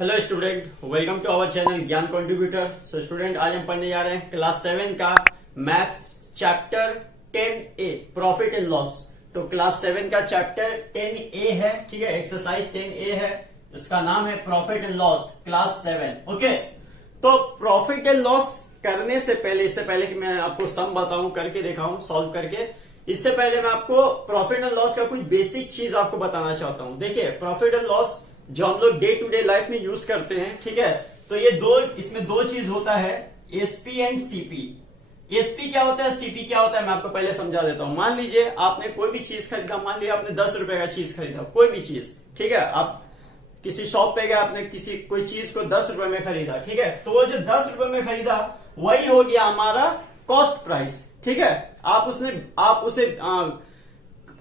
Hello student, welcome to our channel Gyan contributor. So student, आज हम पढ़ने जा रहे हैं क्लास 7 का maths chapter 10A profit and loss. तो क्लास 7 का चैप्टर 10A है, ठीक है, एक्सरसाइज 10A है, इसका नाम है profit and loss class 7। Okay, तो प्रॉफिट एंड लॉस करने से पहले, इससे पहले कि मैं आपको सम बताऊं, करके दिखाऊं सॉल्व करके, इससे पहले मैं आपको प्रॉफिट एंड लॉस का कुछ बेसिक चीज आपको बताना चाहता हूं। देखिए, प्रॉफिट एंड लॉस जो हम लोग डे टू डे लाइफ में यूज करते हैं, ठीक है, तो ये इसमें दो चीज होता है, एसपी एंड सीपी। एसपी क्या होता है, सीपी क्या होता है, मैं आपको पहले समझा देता हूं। मान लीजिए आपने कोई भी चीज खरीदा, मान लीजिए आपने 10 रुपए का चीज खरीदा, कोई भी चीज, ठीक है, आप किसी शॉप पे गए, आपने कोई चीज को 10 रुपए में खरीदा, ठीक है, तो वो जो 10 रुपए में खरीदा वही हो गया हमारा कॉस्ट प्राइस, ठीक है। आप उसे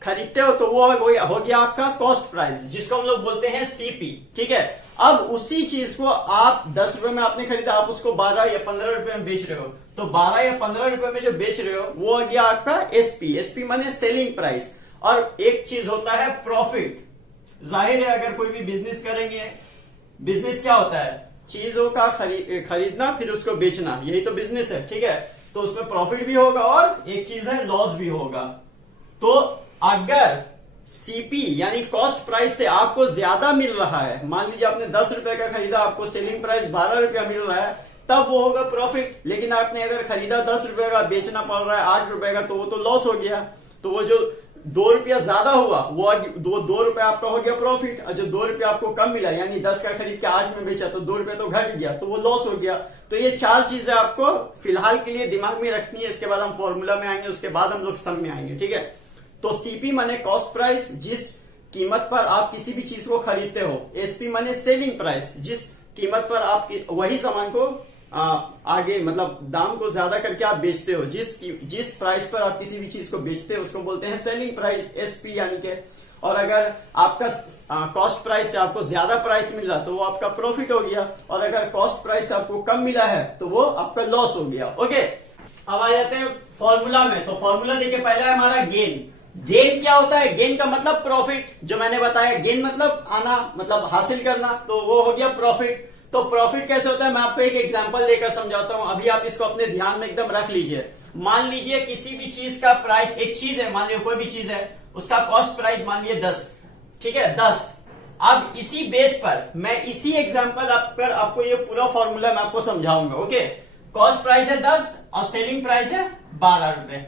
खरीदते हो तो वो हो गया आपका कॉस्ट प्राइस, जिसको हम लोग बोलते हैं सीपी, ठीक है। अब उसी चीज को आप 10 रुपए में आपने खरीदा, आप उसको 12 या 15 रुपए में बेच रहे हो, तो 12 या 15 रुपए में जो बेच रहे हो वो हो गया आपका एसपी। एसपी माने सेलिंग प्राइस। और एक चीज होता है प्रॉफिट। जाहिर है, अगर कोई भी बिजनेस करेंगे, बिजनेस क्या होता है, चीजों का खरीदना फिर उसको बेचना, यही तो बिजनेस है, ठीक है। तो उसमें प्रॉफिट भी होगा और एक चीज है लॉस भी होगा। तो अगर सीपी यानी कॉस्ट प्राइस से आपको ज्यादा मिल रहा है, मान लीजिए आपने 10 रुपए का खरीदा, आपको सेलिंग प्राइस 12 रुपया मिल रहा है, तब वो होगा प्रॉफिट। लेकिन आपने अगर खरीदा 10 रुपए का, बेचना पड़ रहा है 8 रुपए का, तो वो तो लॉस हो गया। तो वो जो 2 रुपया ज्यादा हुआ, वो 2 रुपया आपका हो गया प्रॉफिट, और जो 2 रुपया आपको कम मिला, यानी 10 का खरीद के 8 में बेचा, तो 2 रुपया तो घट गया, तो वो लॉस हो गया। तो ये 4 चीजें आपको फिलहाल के लिए दिमाग में रखनी है। इसके बाद हम फॉर्मूला में आएंगे, उसके बाद हम लोग सम में आएंगे, ठीक है। तो सीपी माने कॉस्ट प्राइस, जिस कीमत पर आप किसी भी चीज को खरीदते हो। एसपी माने सेलिंग प्राइस, जिस कीमत पर आप वही सामान को आगे मतलब दाम को ज्यादा करके आप बेचते हो, जिस प्राइस पर आप किसी भी चीज को बेचते हो उसको बोलते हैं सेलिंग प्राइस, एसपी यानी के। और अगर आपका कॉस्ट प्राइस से आपको ज्यादा प्राइस मिल रहा तो वो आपका प्रॉफिट हो गया, और अगर कॉस्ट प्राइस से आपको कम मिला है तो वो आपका लॉस हो गया। ओके, अब आ जाते हैं फॉर्मूला में। तो फॉर्मूला देखिए, पहला है हमारा गेन। गेन क्या होता है, गेन का मतलब प्रॉफिट, जो मैंने बताया, गेन मतलब आना, मतलब हासिल करना, तो वो हो गया प्रॉफिट। तो प्रॉफिट कैसे होता है, मैं आपको एक एग्जांपल देकर समझाता हूं। अभी आप इसको अपने ध्यान में एकदम रख लीजिए। मान लीजिए किसी भी चीज का प्राइस, एक चीज है, मान लीजिए कोई भी चीज है, उसका कॉस्ट प्राइस मान लीजिए 10, ठीक है, 10। अब इसी बेस पर मैं इसी एग्जाम्पल पर आपको ये पूरा फॉर्मूला मैं आपको समझाऊंगा। ओके, कॉस्ट प्राइस है 10 और सेलिंग प्राइस है 12 रुपए,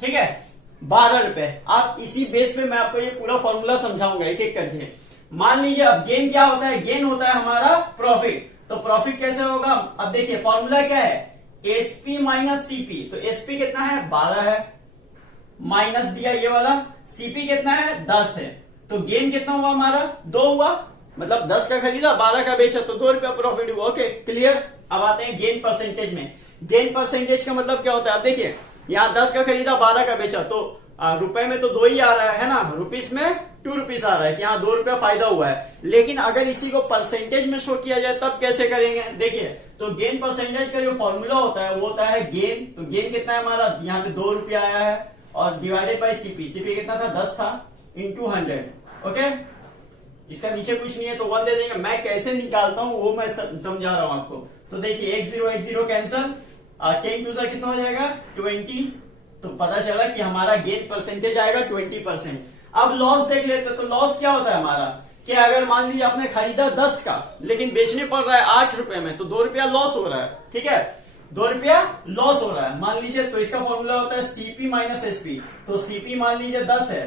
ठीक है, 12 रुपए। आप इसी बेस पे मैं आपको ये पूरा फॉर्मूला समझाऊंगा एक एक करके। मान लीजिए अब गेन क्या होता है, गेन होता है हमारा प्रॉफिट। तो प्रॉफिट कैसे होगा, अब देखिए फॉर्मूला क्या है, एसपी माइनस सीपी। तो एसपी कितना है, 12 है, माइनस दिया ये वाला, सीपी कितना है, 10 है। तो गेन कितना हुआ हमारा, 2 हुआ, मतलब 10 का खरीदा 12 का बेचा, तो 2 रुपया प्रॉफिट हुआ। Okay, clear. अब आते हैं गेन परसेंटेज में। गेन परसेंटेज का मतलब क्या होता है, अब देखिए यहाँ 10 का खरीदा 12 का बेचा, तो रुपए में तो 2 ही आ रहा है ना, रुपीस में 2 रुपीस आ रहा है, कि यहाँ 2 रुपया फायदा हुआ है। लेकिन अगर इसी को परसेंटेज में शो किया जाए तब कैसे करेंगे, देखिए, तो गेन परसेंटेज का जो फॉर्मूला होता है वो होता है गेन। तो गेन कितना है हमारा, यहाँ पे 2 रुपया आया है, और डिवाइडेड बाई सीपी। सीपी कितना था, 10 था, इंटू 100। ओके, इसका नीचे कुछ नहीं है तो 1 दे देंगे। मैं कैसे निकालता हूं वो मैं समझा रहा हूं आपको। तो देखिए 1 0 कैंसल, 10 टू कितना हो जाएगा, 20। तो पता चला कि हमारा गेन परसेंटेज आएगा 20%। अब लॉस देख लेते हैं। तो लॉस क्या होता है हमारा, कि अगर मान लीजिए आपने खरीदा 10 का, लेकिन बेचने पड़ रहा है 8 रुपए में, तो 2 रुपया लॉस हो रहा है, ठीक है, 2 रुपया लॉस हो रहा है मान लीजिए। तो इसका फॉर्मूला होता है सीपी माइनस एसपी। तो सीपी मान लीजिए 10 है,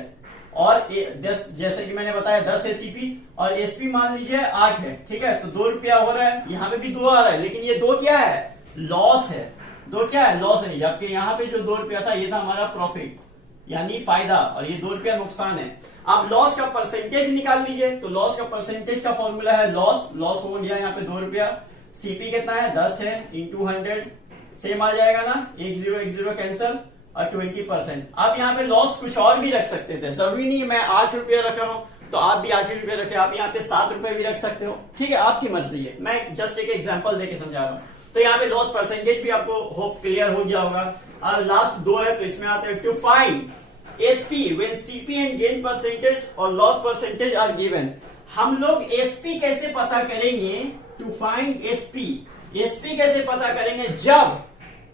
और जैसे कि मैंने बताया 10 है सीपी, और एसपी मान लीजिए 8 है, ठीक है। तो 2 रुपया हो रहा है, यहाँ पे भी 2 आ रहा है, लेकिन ये 2 क्या है, लॉस है। 2 क्या है, लॉस है। जबकि यहाँ पे जो 2 रुपया था ये था हमारा प्रॉफिट यानी फायदा, और ये 2 रुपया नुकसान है। आप लॉस का परसेंटेज निकाल लीजिए। तो लॉस का परसेंटेज का फॉर्मूला है लॉस हो गया यहाँ पे 2 रुपया। सीपी कितना है, 10 है, इंटू 100, सेम आ जाएगा ना, 1 0 कैंसल, और 20%। आप यहाँ पे लॉस कुछ और भी रख सकते थे, जरूरी नहीं मैं 8 रुपया रख रहा हूं तो आप भी 8 रुपया रखें। आप यहाँ पे 7 रुपए भी रख सकते हो, ठीक है, आपकी मर्जी है। मैं जस्ट एक एग्जांपल देके समझा रहा हूँ। तो यहाँ पे लॉस परसेंटेज भी आपको होप क्लियर हो गया होगा। अब लास्ट 2 है, तो इसमें आते हैं to find SP when CP and gain percentage और लॉस परसेंटेज आर गिवन। हम लोग एसपी कैसे पता करेंगे, टू फाइंड एसपी, एसपी कैसे पता करेंगे जब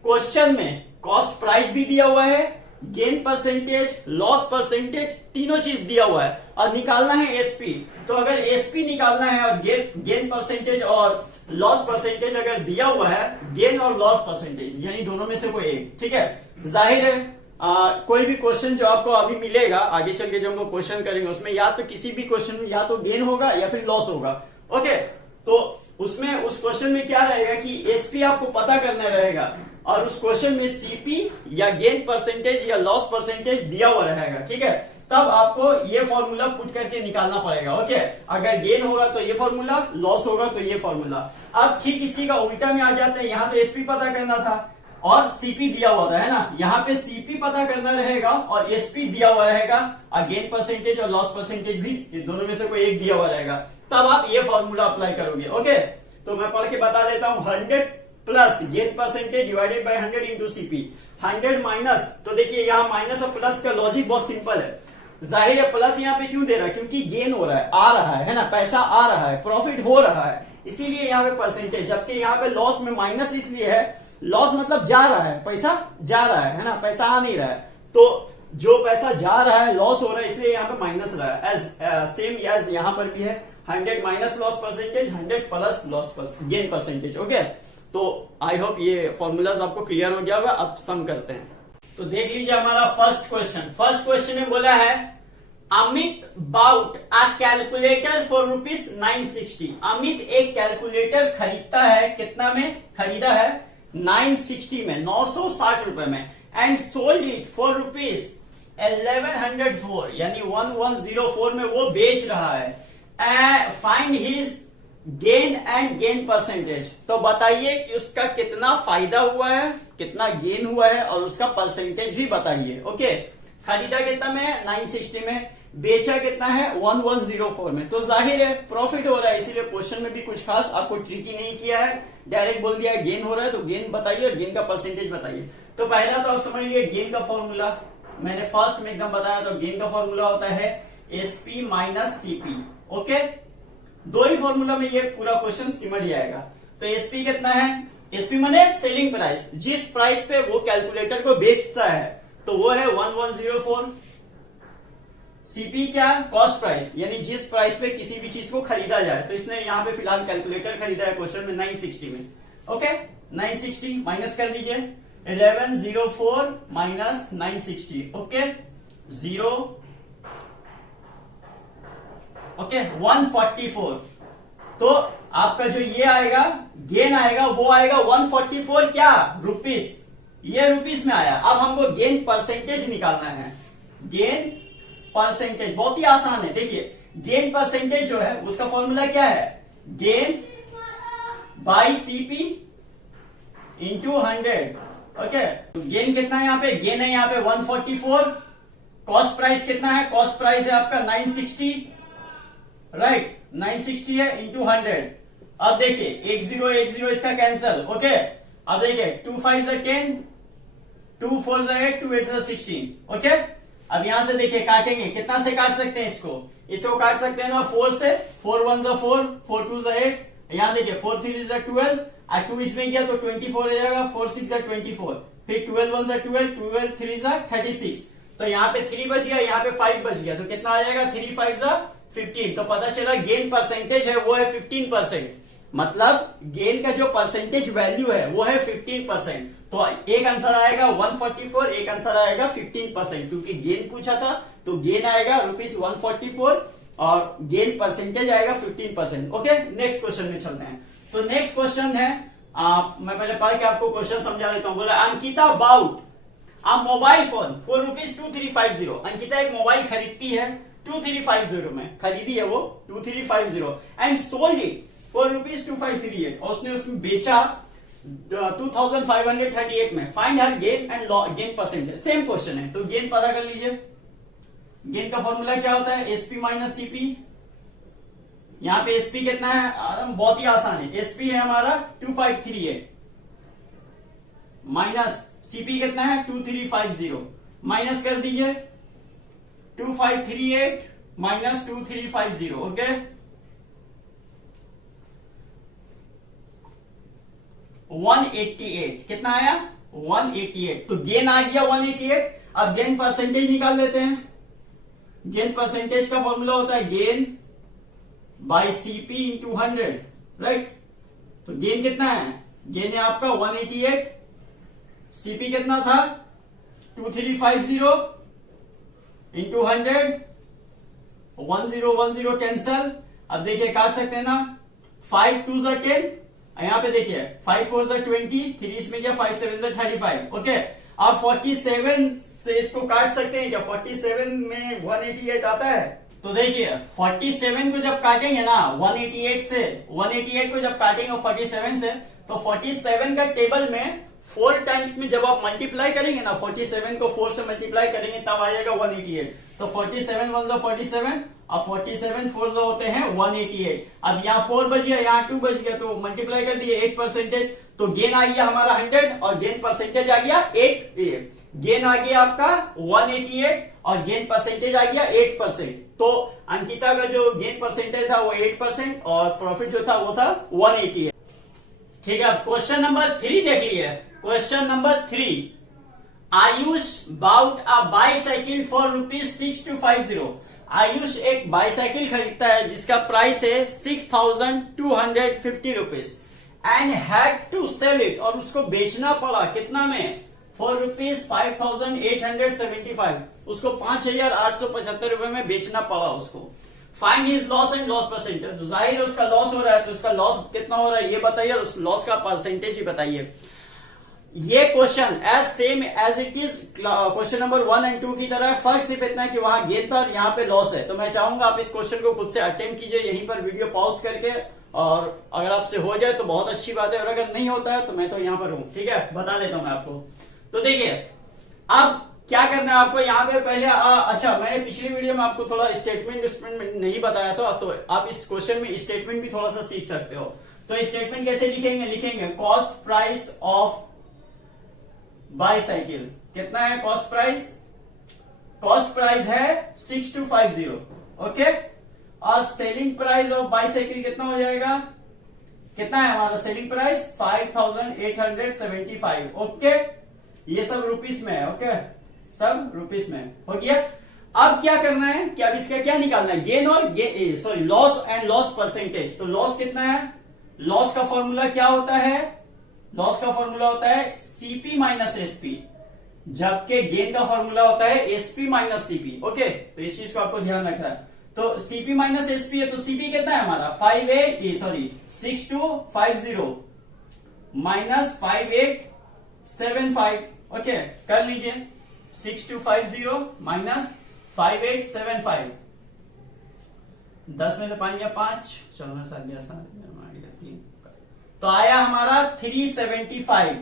क्वेश्चन में कॉस्ट प्राइस भी दिया हुआ है, गेन परसेंटेज, लॉस परसेंटेज, तीनों चीज दिया हुआ है और निकालना है एसपी। तो अगर एसपी निकालना है और गेन परसेंटेज और लॉस परसेंटेज अगर दिया हुआ है, गेन और लॉस परसेंटेज यानी दोनों में से कोई एक, ठीक है। जाहिर है कोई भी क्वेश्चन जो आपको अभी मिलेगा आगे चल के जब हम लोग क्वेश्चन करेंगे उसमें या तो किसी भी क्वेश्चन में या तो गेन होगा या फिर लॉस होगा। ओके, तो उसमें उस क्वेश्चन में क्या रहेगा कि एसपी आपको पता करना रहेगा और उस क्वेश्चन में सीपी या गेन परसेंटेज या लॉस परसेंटेज दिया हुआ रहेगा, ठीक है। तब आपको ये फॉर्मूला पुट करके निकालना पड़ेगा। ओके, अगर गेन होगा तो ये फॉर्मूला, लॉस होगा तो ये फॉर्मूला। अब ठीक इसी का उल्टा में आ जाते हैं, यहाँ तो एसपी पता करना था और सीपी दिया हुआ था, है ना। यहाँ पे सीपी पता करना रहेगा और एसपी दिया हुआ रहेगा और गेन परसेंटेज और लॉस परसेंटेज भी दोनों में से कोई एक दिया हुआ रहेगा। तब आप ये फॉर्मूला अप्लाई करोगे। ओके, तो मैं पढ़ के बता देता हूं। 100 plus gain percentage divided by 100 into CP. 100 minus, तो देखिए यहाँ माइनस और प्लस का लॉजिक बहुत सिंपल है। जाहिर है प्लस यहाँ पे क्यों दे रहा है, क्योंकि गेन हो रहा है, आ रहा है ना, पैसा आ रहा है, प्रॉफिट हो रहा है, इसीलिए यहाँ पे परसेंटेज। जबकि यहाँ पे लॉस में माइनस इसलिए है, लॉस मतलब जा रहा है, पैसा जा रहा है ना, पैसा आ नहीं रहा है। तो जो पैसा जा रहा है लॉस हो रहा है, इसलिए यहाँ पे माइनस रहा है। एज सेम एज यहाँ पर भी है, 100 minus loss percentage, 100 plus loss gain percentage. Okay, तो आई होप ये फॉर्मूलाज आपको क्लियर हो गया होगा। अब सम करते हैं, तो देख लीजिए हमारा फर्स्ट क्वेश्चन। फर्स्ट क्वेश्चन में बोला है Amit bought a calculator for ₹960। Amit एक कैलकुलेटर खरीदता है, कितना में खरीदा है, 960 में, 960 रुपए में, एंड सोल्ड इट फॉर ₹1104 यानी 1104 में वो बेच रहा है। Find his gain and gain percentage. तो बताइए कि उसका कितना फायदा हुआ है, कितना गेन हुआ है और उसका परसेंटेज भी बताइए। ओके, खरीदा कितना में, 960 में, बेचा कितना है, 1104 में। तो जाहिर है प्रॉफिट हो रहा है, इसीलिए क्वेश्चन में भी कुछ खास आपको ट्रिकी नहीं किया है, डायरेक्ट बोल दिया गेन हो रहा है तो गेन बताइए और गेन का परसेंटेज बताइए। तो पहला तो आप समझ लिए गेन का फॉर्मूला, मैंने फर्स्ट में एकदम बताया। तो गेन का फॉर्मूला होता है एसपी माइनस सीपी। ओके, दो ही फॉर्मूला में ये पूरा क्वेश्चन सिमट जाएगा। तो एसपी कितना है, एसपी माने सेलिंग प्राइस, जिस प्राइस पे वो कैलकुलेटर को बेचता है तो वो है 1104। सीपी क्या, कॉस्ट प्राइस, यानी जिस प्राइस पे किसी भी चीज को खरीदा जाए। तो इसने यहाँ पे फिलहाल कैलकुलेटर खरीदा है क्वेश्चन में 960 में। ओके, 960 माइनस कर दीजिए, 1104 माइनस 960। Okay, 0, okay 144। तो आपका जो ये आएगा गेन आएगा वो आएगा 144 क्या, रुपीस, ये रुपीस में आया। अब हमको गेन परसेंटेज निकालना है। गेन परसेंटेज बहुत ही आसान है। देखिए गेन परसेंटेज जो है उसका फॉर्मूला क्या है, gain by CP into 100। Okay, तो गेन कितना है यहाँ पे, गेन है यहाँ पे 144। कॉस्ट प्राइस कितना है, कॉस्ट प्राइस है आपका 960, राइट, 960 है इंटू 100। अब देखिए 1010 इसका कैंसल। ओके, अब देखिए 2 5 10, 2 4 8, 2 8 16। ओके, अब यहां से देखिए काटेंगे, कितना से काट सकते हैं इसको काट सकते हैं ना 4 से, 4 1 4, 4 2 8, यहां देखिए 4 3 12, 2 इसमें गया तो 24 हो जाएगा, 4 6 24, फिर 12 1 12, 12 3 36। तो यहाँ पे 3 बच गया, यहाँ पे 5 बच गया, तो कितना आ जाएगा, 3 5 15। तो पता चला गेन परसेंटेज है वो है 15%, मतलब गेन का जो परसेंटेज वैल्यू है वो है 15%। तो एक आंसर आएगा 144, एक आंसर आएगा 15%, क्योंकि गेन पूछा था तो गेन आएगा ₹144 और गेन परसेंटेज आएगा 15%। ओके, नेक्स्ट क्वेश्चन में चलते हैं। तो नेक्स्ट क्वेश्चन है, मैं पहले पढ़ के आपको क्वेश्चन समझा देता हूं। बोला Ankita bought a mobile phone for ₹2350। Ankita एक मोबाइल खरीदती है 2350 में, खरीदी है वो 2350 एंड सोल्ड इट फॉर ₹2538 और उसने उसमें बेचा 2538 में। Find her gain and gain percentage. Same question है, तो गेन पता कर लीजिए। गेन का फॉर्मूला क्या होता है, एसपी माइनस सीपी। यहां पे एसपी कितना है, बहुत ही आसान है, एसपी है हमारा 2538 माइनस सीपी कितना है 2350, माइनस कर दीजिए 2538 माइनस 2350। ओके, 188। कितना आया? 188। तो गेन आ गया 188। अब गेन परसेंटेज निकाल लेते हैं। गेन परसेंटेज का फॉर्मूला होता है gain by CP into 100, right. तो गेन कितना है? गेन है आपका 188। सीपी कितना था? 2350 इंटू 100। 1010 कैंसल। अब देखिए काट सकते हैं ना। 5 2 ज़ा 10, यहां पे देखिए 5 4 ज़ा 20, 3 इसमें गया, 5 7 ज़ा 35। ओके, आप 47 से इसको काट सकते हैं क्या? 47 में 188 आता है। तो देखिए 47 को जब काटेंगे ना 188 से, 188 को जब काटेंगे 47 से, तो 47 का टेबल में 4 टाइम्स में जब आप मल्टीप्लाई करेंगे ना, 47 को 4 से मल्टीप्लाई करेंगे तब आ जाएगा 188। तो 47 1 ज़ा 47 और 47 4 ज़ा होते हैं 188। अब यहाँ 4 बच गया, यहाँ 2 बच गया, तो मल्टीप्लाई कर दिए 8%। तो गेन आ गया हमारा 100 और गेन परसेंटेज आ गया 8। गेन आ गया आपका 188 और गेन परसेंटेज आ गया 8%। तो अंकिता का जो गेन परसेंटेज था वो 8% और प्रॉफिट जो था वो था 188। ठीक है, क्वेश्चन नंबर 3 देख लीजिए। Question number 3, Ayush bought a bicycle for ₹6250। Ayush एक बाईसाइकिल खरीदता है जिसका प्राइस है ₹6250 and had to sell it, और उसको बेचना पड़ा कितना में? फॉर ₹5875। उसको 5875 रुपए में बेचना पड़ा उसको। Find his loss and loss percentage. तो जाहिर है उसका लॉस हो रहा है, तो उसका लॉस कितना हो रहा है ये बताइए, उस लॉस का परसेंटेज ही बताइए। ये question as same as it is question number 1 and 2 की तरह, फर्क सिर्फ इतना है कि वहां गेन था और यहाँ पे लॉस है। तो मैं चाहूंगा आप इस क्वेश्चन को खुद से अटेम्प्ट कीजिए यहीं पर वीडियो पॉज करके, और अगर आपसे हो जाए तो बहुत अच्छी बात है, और अगर नहीं होता है तो मैं तो यहाँ पर हूं। ठीक है, बता देता हूं मैं आपको। तो देखिए अब क्या करना है आपको यहाँ पे पहले अच्छा, मैंने पिछली वीडियो में आपको थोड़ा स्टेटमेंट नहीं बताया था, तो आप इस क्वेश्चन में स्टेटमेंट भी थोड़ा सा सीख सकते हो। तो स्टेटमेंट कैसे लिखेंगे कॉस्ट प्राइस ऑफ बाईसाइकिल। कितना है कॉस्ट प्राइस? कॉस्ट प्राइस है 6250। ओके, और सेलिंग प्राइस ऑफ बाईसाइकिल कितना हो जाएगा? कितना है हमारा सेलिंग प्राइस? 5875। ओके, ये सब रुपीस में है। ओके, सब रुपीस में हो गया। अब क्या करना है कि अब इसका क्या निकालना है? गेन और लॉस एंड लॉस परसेंटेज। तो लॉस कितना है? लॉस का फॉर्मूला क्या होता है? लॉस का फॉर्मूला होता है सीपी माइनस एसपी, जबकि गेन का फॉर्मूला होता है एसपी माइनस सीपी। ओके, तो इस चीज को आपको ध्यान रखना है। तो सीपी माइनस एसपी है, तो सीपी कितना है हमारा? 6250 माइनस 5875। ओके, कर लीजिए 6250 माइनस 5875। 10 में से 5 गया 5, 4 में 7 गया 7, 3, तो आया हमारा 375।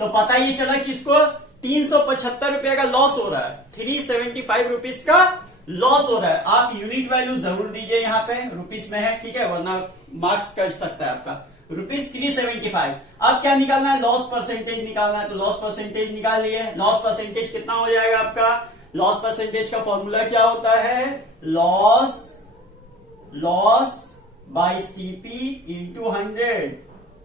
तो पता ये चला कि इसको 375 रुपए का लॉस हो रहा है, 375 रुपीज का लॉस हो रहा है। आप यूनिट वैल्यू जरूर दीजिए, यहाँ पे रुपीस में है, ठीक है, वरना मार्क्स कट सकता है आपका। ₹375। अब क्या निकालना है? लॉस परसेंटेज निकालना है। तो लॉस परसेंटेज निकाल लिए। लॉस परसेंटेज कितना हो जाएगा आपका? लॉस परसेंटेज का फॉर्मूला क्या होता है? Loss by CP into 100।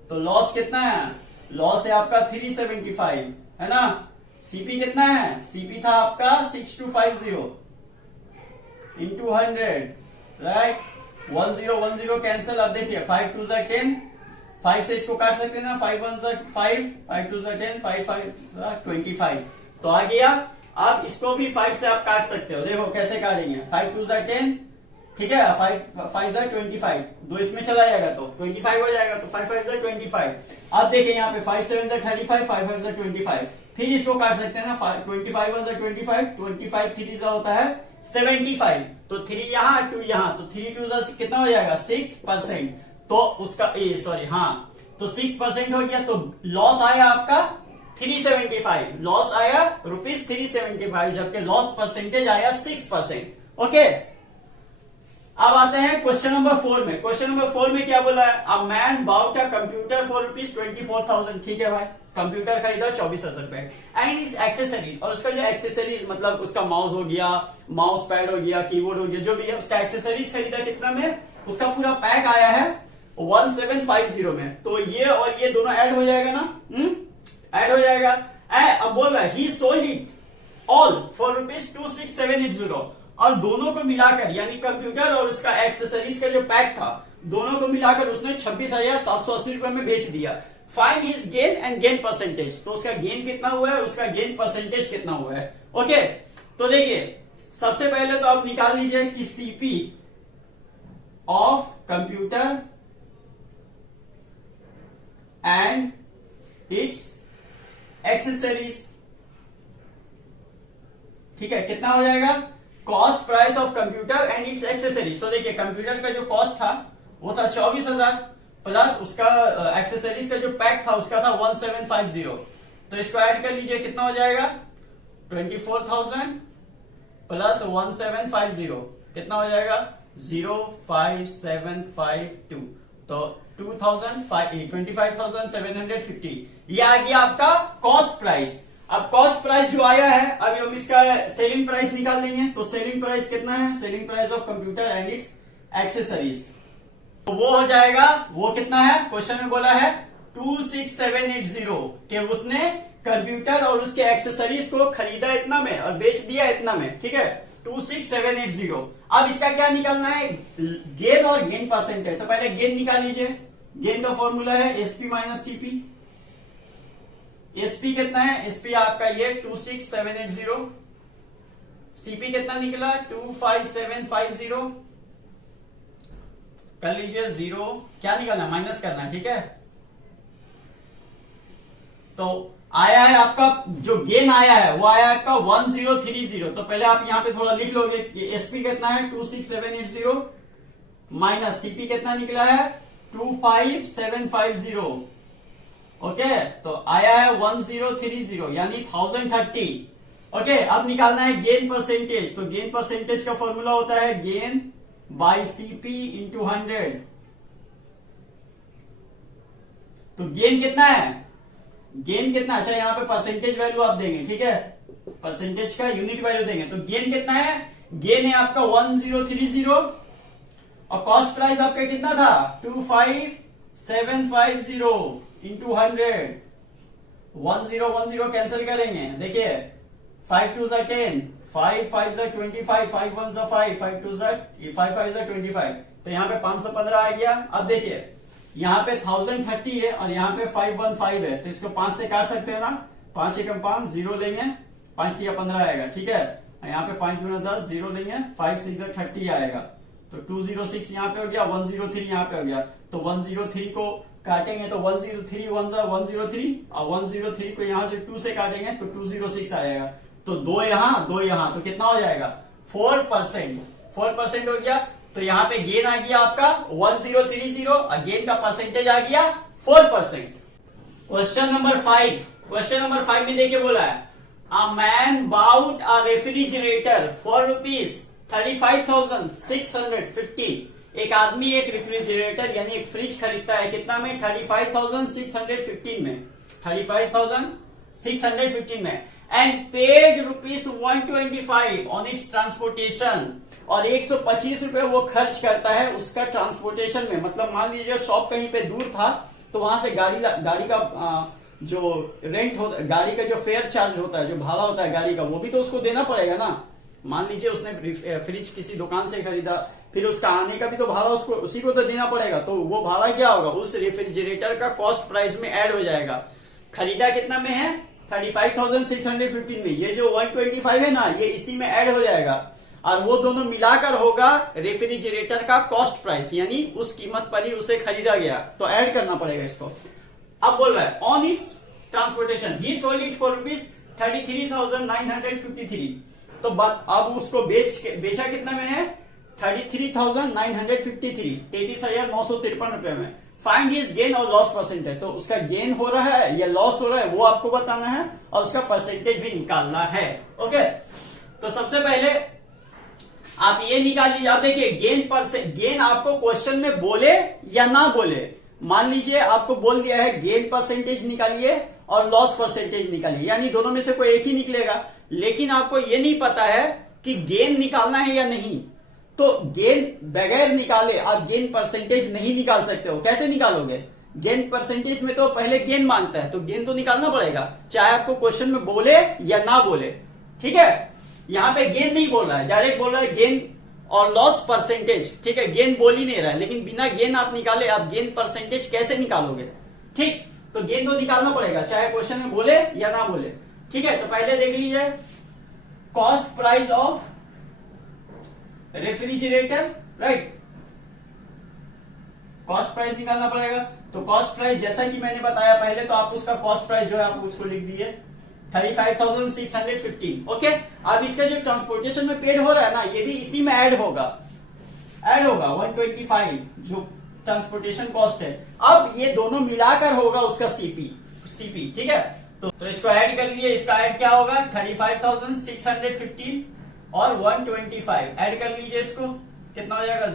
तो लॉस कितना है? लॉस है आपका 375, है ना। सीपी कितना है? सीपी था आपका 6250 इंटू 100, राइट। 1010 कैंसल। अब देखिए 5 2 ज़ा 10, 5 से इसको काट सकते हैं ना, 5 1 ज़ा 5, 5 2 ज़ा 10, 5 5 ज़ा 25। तो आ गया। अब इसको भी 5 से आप काट सकते हो। देखो कैसे काटेंगे। 5 2 ज़ा 10, ठीक है, 5 5 ज़ा 25, 2 इसमें चला जाएगा तो 25 हो जाएगा। तो 5 5 ज़ा 25। अब देखिए यहाँ पे 5 7 ज़ा 35, 5 5 ज़ा 25। फिर इसको काट सकते हैं ना, 25 1 ज़ा 25, 25 3 ज़ा होता है 75। तो 3 यहाँ 2 यहाँ, तो 3 2 ज़ा कितना हो जाएगा? 6%। तो उसका तो 6% हो गया। तो लॉस आया आपका 375, लॉस आया ₹375, जबकि लॉस परसेंटेज आया 6%। ओके, अब आते हैं क्वेश्चन नंबर 4 में। क्वेश्चन नंबर 4 में क्या बोला है? A man bought a computer for ₹24,000। ठीक है भाई, कंप्यूटर खरीदा 24,000 रुपए एंड इज एक्सेसरीज, और उसका जो एक्सेसरीज मतलब उसका माउस हो गया, माउस पैड हो गया, कीबोर्ड हो गया, जो भी है उसका एक्सेसरीज खरीदा कितना में? उसका पूरा पैक आया है 1750 में, तो ये और ये दोनों ऐड हो जाएगा ना, ऐड हो जाएगा। अब बोल रहा है ही सोल्ड इट ऑल फॉर ₹26,780, और दोनों को मिलाकर यानी कंप्यूटर और उसका एक्सेसरीज का जो पैक था दोनों को मिलाकर उसने 26,780 रुपए में बेच दिया। Find his gain and gain percentage, तो उसका गेन कितना हुआ है, उसका गेन परसेंटेज कितना हुआ है। ओके, तो देखिए सबसे पहले तो आप निकाल लीजिए कि CP of computer and it's accessories, ठीक है, कितना हो जाएगा, cost price of computer and it's accessories. तो देखिए कंप्यूटर का जो कॉस्ट था वो था 24,000 प्लस उसका एक्सेसरीज का जो पैक था उसका था 1750, तो इसको ऐड कर लीजिए कितना हो जाएगा 24,000 प्लस 1750 कितना हो जाएगा 05752, तो 25,750 ये आ गया आपका कॉस्ट प्राइस। अब कॉस्ट प्राइस जो आया है अभी हम इसका सेलिंग प्राइस निकाल लेंगे, तो सेलिंग प्राइस कितना है, selling price of computer and it's accessories, तो वो हो जाएगा, वो कितना है, क्वेश्चन में बोला है 26,780 कि उसने कंप्यूटर और उसके एक्सेसरीज को खरीदा इतना में और बेच दिया इतना में, ठीक है 26,780। अब इसका क्या निकालना है, गेन और गेन परसेंटेज, तो पहले गेन निकाल लीजिए। गेन का फॉर्मूला है एसपी माइनस सीपी। एसपी कितना है, एसपी आपका ये 26,780, सीपी कितना निकला 25,750, कर लीजिए 0, क्या निकालना माइनस करना, ठीक है। तो आया है आपका जो गेन आया है वो आया है आपका 1030, तो पहले आप यहां पे थोड़ा लिख लोगे कि एसपी कितना है 26,780 माइनस सीपी कितना निकला है 25,750, ओके, तो आया है 1030 यानी 1030। ओके, अब निकालना है गेन परसेंटेज, तो गेन परसेंटेज का फॉर्मूला होता है गेन बाय सीपी इंटू 100, तो गेन कितना है, गेन कितना, अच्छा यहां पे परसेंटेज वैल्यू आप देंगे, ठीक है, परसेंटेज का यूनिट वैल्यू देंगे, तो गेन कितना है, गेन है आपका 1030 और कॉस्ट प्राइस आपका कितना था 25,750 इंटू 100, 1010 कैंसिल करेंगे, देखिए 5 2 10, 5 5 25, 5 1 5, 5 2 5 5 25, तो यहाँ पे 515 आ गया। अब देखिए यहाँ पे 1030 है और यहाँ पे 515 है, तो इसको 5 से काट सकते हैं ना, 5 एकम 5 0 लेंगे, 5 तिया 15 आएगा, ठीक है, यहाँ पे 5 गुना 10 0 लेंगे, 5 6 30 आएगा, तो 206 यहाँ पे हो गया, 103 यहाँ पे हो गया, तो 103 को काटेंगे तो 103 1 103 और 103 को यहाँ से 2 से काटेंगे तो 206 आएगा, तो दो यहाँ तो कितना हो जाएगा 4% हो गया, तो यहाँ पे गेन आ गया आपका 1030 और गेन का परसेंटेज आ गया 4%। क्वेश्चन नंबर 5 में देखिए बोला है a man bought a refrigerator for ₹35,650, एक आदमी एक रेफ्रिजरेटर यानी एक फ्रिज खरीदता है कितना में 35,615 में, 35,615 में, and paid ₹125 on it's transportation, और 125 रुपए वो खर्च करता है उसका ट्रांसपोर्टेशन में, मतलब मान लीजिए शॉप कहीं पे दूर था तो वहां से गाड़ी का जो रेंट होता है, गाड़ी का जो फेयर चार्ज होता है, जो भाड़ा होता है गाड़ी का, वो भी तो उसको देना पड़ेगा ना। मान लीजिए उसने फ्रिज किसी दुकान से खरीदा, फिर उसका आने का भी तो भाड़ा उसको उसी को तो देना पड़ेगा, तो वो भाड़ा क्या होगा उस रेफ्रिजरेटर का कॉस्ट प्राइस में ऐड हो जाएगा। खरीदा कितना में है 35,615 में, ये जो 125 है ना ये इसी में ऐड हो जाएगा, और वो दोनों मिलाकर होगा रेफ्रिजरेटर का कॉस्ट प्राइस, यानी उस कीमत पर ही उसे खरीदा गया, तो ऐड करना पड़ेगा इसको। अब बोल रहा है on it's transportation he sold it for ₹33,953, तो अब उसको बेचा कितना में है 33,953, 33,953 रुपए में। फाइंड हिज गेन और लॉस परसेंटेज, तो उसका गेन हो रहा है या लॉस हो रहा है वो आपको बताना है और उसका परसेंटेज भी निकालना है। ओके, तो सबसे पहले आप ये निकाल लीजिए। आप देखिए गेन आपको क्वेश्चन में बोले या ना बोले, मान लीजिए आपको बोल दिया है गेन परसेंटेज निकालिए और लॉस परसेंटेज निकालिए, यानी दोनों में से कोई एक ही निकलेगा, लेकिन आपको ये नहीं पता है कि गेन निकालना है या नहीं, तो गेन बगैर निकाले आप गेन परसेंटेज नहीं निकाल सकते हो। कैसे निकालोगे? गेन परसेंटेज में तो पहले गेन मांगता है, तो गेन तो निकालना पड़ेगा, चाहे आपको क्वेश्चन में बोले या ना बोले। ठीक है, यहां पे गेन नहीं बोल रहा है, डायरेक्ट बोल रहा है गेन और लॉस परसेंटेज। ठीक है, गेन बोल ही नहीं रहा है, लेकिन बिना गेन आप निकाले आप गेन परसेंटेज कैसे निकालोगे? ठीक, तो गेन तो निकालना पड़ेगा, चाहे क्वेश्चन में बोले या ना बोले। ठीक है, तो पहले देख लीजिए cost price of refrigerator, right. Cost price निकालना पड़ेगा, तो कॉस्ट प्राइस जैसा कि मैंने बताया पहले, तो आप उसका कॉस्ट प्राइस जो है आप उसको लिख दिए 35,615। ओके, अब इसका जो ट्रांसपोर्टेशन में पेड हो रहा है ना, ये भी इसी में ऐड होगा 125 जो ट्रांसपोर्टेशन कॉस्ट है। अब ये दोनों मिलाकर होगा उसका सीपी। ठीक है, तो इसको ऐड कर लीजिए, इसका ऐड क्या होगा 35,615 और 125 ऐड कर लीजिए, इसको कितना हो जाएगा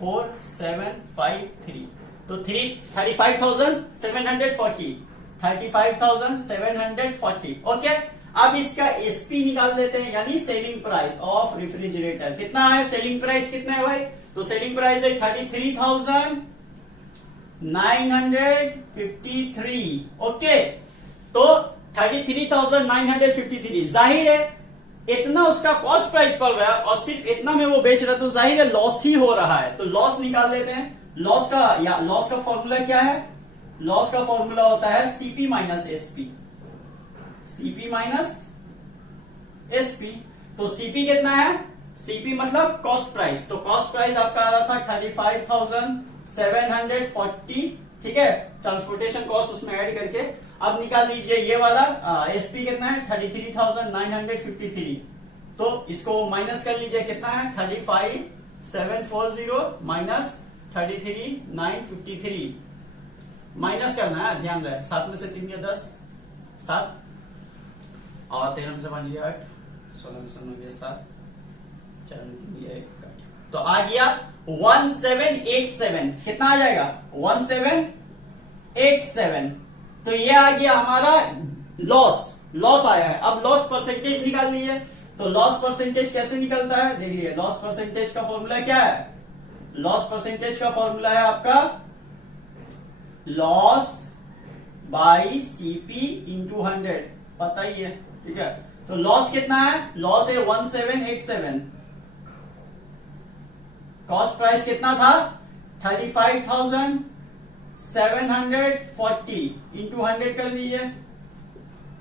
04753। तो 35,740 ओके। अब इसका एसपी निकाल देते हैं, यानी सेलिंग प्राइस ऑफ रेफ्रिजरेटर। कितना है सेलिंग प्राइस, कितना है भाई? तो सेलिंग प्राइस है 33,953। ओके, तो 33,953 जाहिर है इतना उसका कॉस्ट प्राइस पड़ रहा है और सिर्फ इतना में वो बेच रहा है, तो जाहिर है लॉस ही हो रहा है। तो लॉस निकाल देते हैं। लॉस का फॉर्मूला क्या है? लॉस का फॉर्मूला होता है CP minus SP. CP minus SP, तो सीपी कितना है? सीपी मतलब कॉस्ट प्राइस, तो कॉस्ट प्राइस आपका आ रहा था 35,740। ठीक है, ट्रांसपोर्टेशन कॉस्ट उसमें ऐड करके। अब निकाल लीजिए ये वाला एसपी कितना है 33,953। तो इसको माइनस कर लीजिए, कितना है 35,740 माइनस 33,953। माइनस करना है, ध्यान रहे, 7 में से 3 या 10, 7 और 13 में से 5 या 8, 16 में से 9 या 7, 4 में 3 या 1 काट, तो आ गया 1787। कितना आ जाएगा 1787। तो ये आ गया हमारा लॉस आया है। अब लॉस परसेंटेज निकाल लीजिए, तो लॉस परसेंटेज कैसे निकलता है देखिए। लॉस परसेंटेज का फॉर्मूला क्या है? लॉस परसेंटेज का फॉर्मूला है आपका लॉस बाई सीपी इंटू 100, पता ही है। ठीक है, तो लॉस कितना है? लॉस है 1787। कॉस्ट प्राइस कितना था 35,740 इंटू 100 कर लीजिए।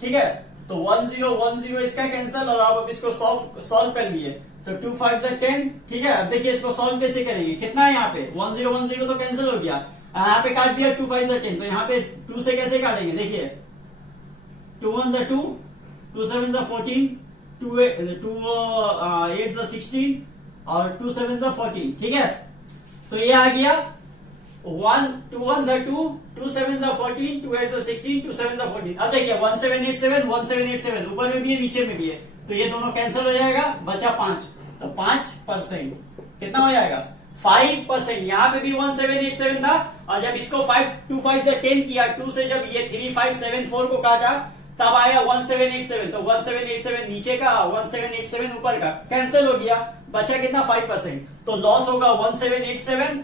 ठीक है, तो 1010 इसका कैंसल, और आप अब इसको सॉल्व कर लिए, तो 2 5 10। ठीक है, अब देखिए इसको सॉल्व कैसे करेंगे। कितना है यहाँ पे 1010 तो कैंसिल हो गया, यहाँ पे काट दिया 2 5 10, तो यहाँ पे 2 से कैसे काटेंगे देखिए, 2 1 2, 2 7 14, 2 8 16 और 2 7 14। ठीक है, तो ये आ गया 1 2 1 2, 2 7 14, 2 8 16, 2 7 14। अब देखिए 1787 ऊपर में भी है नीचे में भी है, तो ये दोनों कैंसिल हो जाएगा, बचा 5, तो 5% कितना हो जाएगा 5%। यहाँ पे भी 1787 था, और जब इसको 2 5 से 10 किया, 2 से जब ये 3574 को काटा तब आया 1787। तो 1787 नीचे का, 1787 ऊपर का, कैंसिल हो गया, बचा कितना 5%। तो लॉस होगा 1787,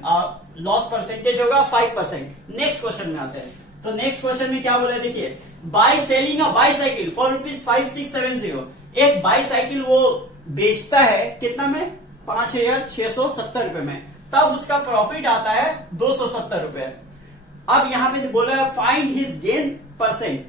लॉस परसेंटेज होगा 5%। नेक्स्ट क्वेश्चन में आते हैं, तो नेक्स्ट क्वेश्चन में क्या बोला है देखिए, by selling a bicycle for ₹5670। एक बाईसाइकिल वो बेचता है कितना में 5,670 रुपए में, तब उसका प्रॉफिट आता है 270 रुपए। अब यहां पे बोला है फाइंड हिज गेन परसेंट,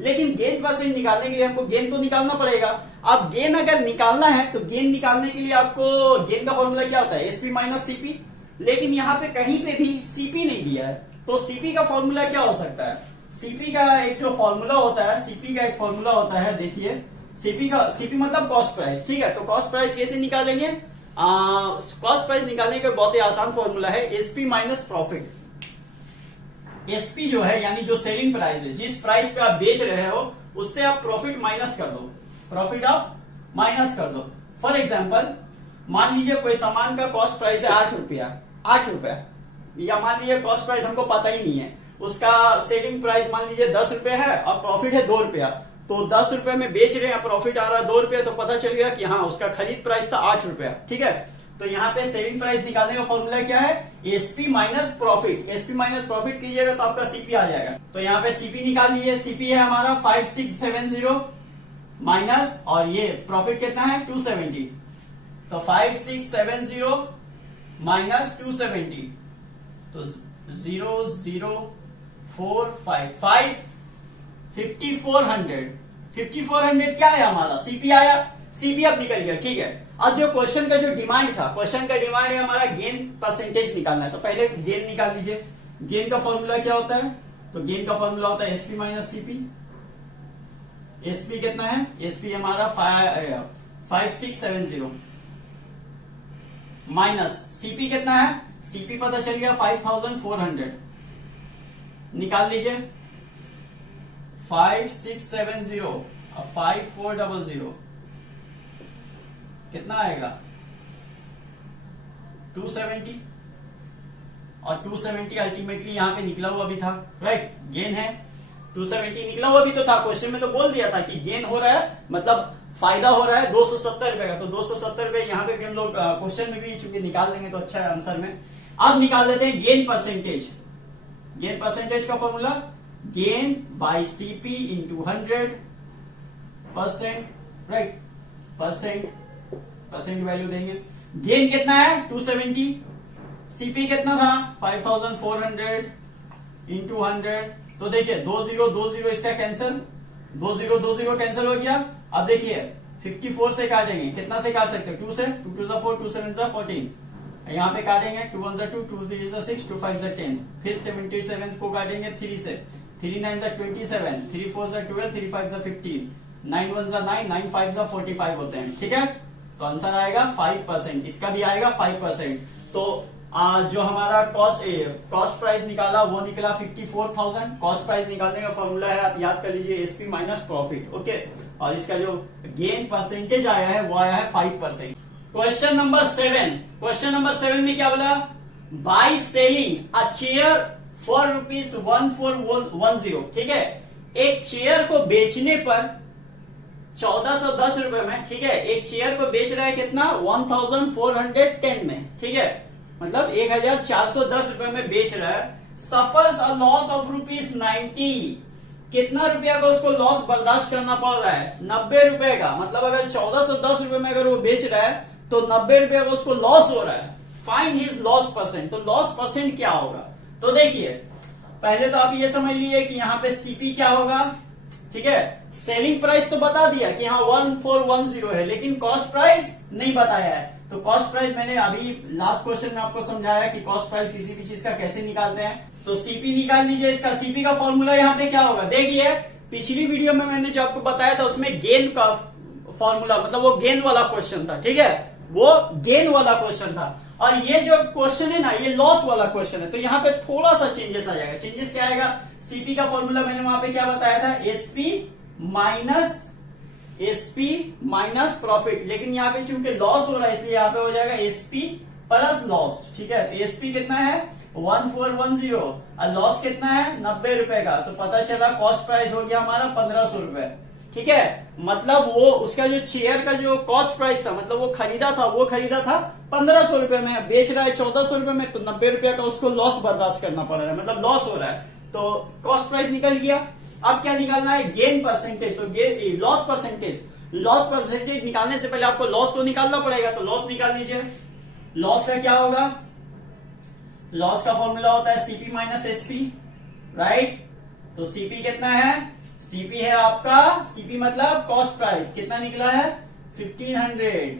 लेकिन गेन परसेंट निकालने के लिए हमको गेन तो निकालना पड़ेगा। अब गेन अगर निकालना है तो गेन निकालने के लिए आपको गेन का फॉर्मूला क्या होता है एसपी माइनस सीपी, लेकिन यहाँ पे कहीं पे भी सीपी नहीं दिया है, तो सीपी का फॉर्मूला क्या हो सकता है? सीपी का एक जो फॉर्मूला होता है, सीपी का एक फॉर्मूला होता है, देखिए सीपी मतलब कॉस्ट प्राइस। ठीक है, तो कॉस्ट प्राइस कैसे निकालेंगे? कॉस्ट प्राइस निकालने का बहुत ही आसान फॉर्मूला है एसपी माइनस प्रॉफिट। एसपी जो है यानी जो सेलिंग प्राइस है, जिस प्राइस पे आप बेच रहे हो उससे आप प्रॉफिट माइनस कर दो, फॉर एग्जाम्पल मान लीजिए कोई सामान का कॉस्ट प्राइस है 8 रुपया, या मान लीजिए कॉस्ट प्राइस हमको पता ही नहीं है, उसका सेलिंग प्राइस मान लीजिए 10 रुपए है और प्रॉफिट है 2 रुपया, तो 10 रुपए में बेच रहे हैं, प्रॉफिट आ रहा है 2 रुपए, तो पता चल गया कि हाँ उसका खरीद प्राइस था 8 रुपया। ठीक है, तो यहाँ पे सेलिंग प्राइस निकालने का फॉर्मूला क्या है, SP minus profit. SP minus profit कीजिएगा तो आपका सीपी आ जाएगा। तो यहाँ पे सीपी निकाल लीजिए, सीपी है हमारा 5670 माइनस, और ये प्रॉफिट कितना है 270, तो 5670 माइनस 270, तो 0045 5400 5400 क्या है हमारा सीपी आया, सीपी अब निकल गया। ठीक है, अब जो क्वेश्चन का जो डिमांड था, क्वेश्चन का डिमांड है हमारा गेन परसेंटेज निकालना है, तो पहले गेन निकाल लीजिए। गेन का फॉर्मूला क्या होता है, तो गेन का फॉर्मूला होता है एसपी माइनस सीपी। एसपी कितना है, एसपी हमारा 5670 माइनस सीपी कितना है, सीपी पता चल गया 5400, निकाल लीजिए 5670 और 5400 कितना आएगा 270, और 270 अल्टीमेटली यहां पे निकला हुआ भी था, राइट, गेन है 270 निकला हुआ भी तो था, क्वेश्चन में तो बोल दिया था कि गेन हो रहा है, मतलब फायदा हो रहा है 270 रुपए का, तो 270 रुपए यहाँ पे भी हम लोग क्वेश्चन में भी चूंकि निकाल देंगे तो अच्छा है आंसर में। अब निकाल लेते हैं गेन परसेंटेज। गेन परसेंटेज का formula gain by CP into 100%, right, percent value देंगे। गेन कितना है 270, सीपी कितना था 5400 इंटू 100, तो देखिए 20 इसका कैंसिल, 20 कैंसिल हो गया। अब देखिए 54 से काटेंगे, कितना से काट सकते हैं 2 से, 2 2 4 2 7 14, यहाँ पे काटेंगे 2 1 2 2 3 6 2 5 10, फिर 77 को काटेंगे 3 से, 3 9 27, 3 4 12, 3 5 15, 9 1 9, 9 5 45 होते हैं। ठीक है, तो आंसर आएगा 5%, इसका भी आएगा 5%। तो जो हमारा कॉस्ट प्राइस निकाला वो निकला 54,000। कॉस्ट प्राइस निकालने का फॉर्मूला है, आप याद कर लीजिए एसपी माइनस प्रॉफिट, ओके, और इसका जो गेन परसेंटेज आया है वो आया है 5%। क्वेश्चन नंबर 7, क्वेश्चन नंबर 7 में क्या बोला, by selling a chair for ₹1410। ठीक है, एक चेयर को बेचने पर 1410 रुपए में, ठीक है, एक चेयर को बेच रहा है कितना 1410 में, ठीक है, मतलब 1410 रुपए में बेच रहा है। सफर्स अ लॉस ऑफ ₹90, कितना रुपया का उसको लॉस बर्दाश्त करना पड़ रहा है 90 रुपए का, मतलब अगर 1410 रुपए में अगर वो बेच रहा है तो 90 रुपए का उसको लॉस हो रहा है। फाइंड हिज लॉस परसेंट, तो लॉस परसेंट क्या होगा, तो देखिए पहले तो आप ये समझ लीजिए कि यहाँ पे सीपी क्या होगा। ठीक है, सेलिंग प्राइस तो बता दिया कि हाँ 1410 है, लेकिन कॉस्ट प्राइस नहीं बताया है। तो कॉस्ट प्राइस मैंने अभी लास्ट क्वेश्चन में आपको समझाया कि कॉस्ट प्राइस किसी भी चीज का कैसे निकालते हैं। तो सीपी निकाल लीजिए, इसका सीपी का फॉर्मूला यहाँ पे क्या होगा, देखिए पिछली वीडियो में मैंने जो आपको बताया था उसमें गेन का फॉर्मूला, मतलब वो गेन वाला क्वेश्चन था। ठीक है, वो गेन वाला क्वेश्चन था, और ये जो क्वेश्चन है ना ये लॉस वाला क्वेश्चन है। तो यहाँ पे थोड़ा सा चेंजेस आ जाएगा। चेंजेस क्या आएगा, सीपी का फॉर्मूला मैंने वहां पे क्या बताया था, एसपी माइनस प्रॉफिट, लेकिन यहाँ पे चूंकि लॉस हो रहा है इसलिए यहाँ पे हो जाएगा एसपी प्लस लॉस। ठीक है, तो एसपी कितना है 1410 और लॉस कितना है 90 रुपए का, तो पता चला कॉस्ट प्राइस हो गया हमारा 1500 रुपए। ठीक है, मतलब वो उसका जो चेयर का जो कॉस्ट प्राइस था, मतलब वो खरीदा था 1500 रुपए में, बेच रहा है 1400 रुपए में, तो 90 रुपए का उसको लॉस बर्दाश्त करना पड़ रहा है, मतलब लॉस हो रहा है। तो कॉस्ट प्राइस निकल गया। अब क्या निकालना है, गेन परसेंटेज। तो लॉस परसेंटेज निकालने से पहले आपको लॉस तो निकालना पड़ेगा, तो लॉस निकाल लीजिए। लॉस का क्या होगा, लॉस का फॉर्मूला होता है सीपी माइनस एसपी, राइट। तो सीपी कितना है, सीपी है आपका, सीपी मतलब कॉस्ट प्राइस, कितना निकला है 1500,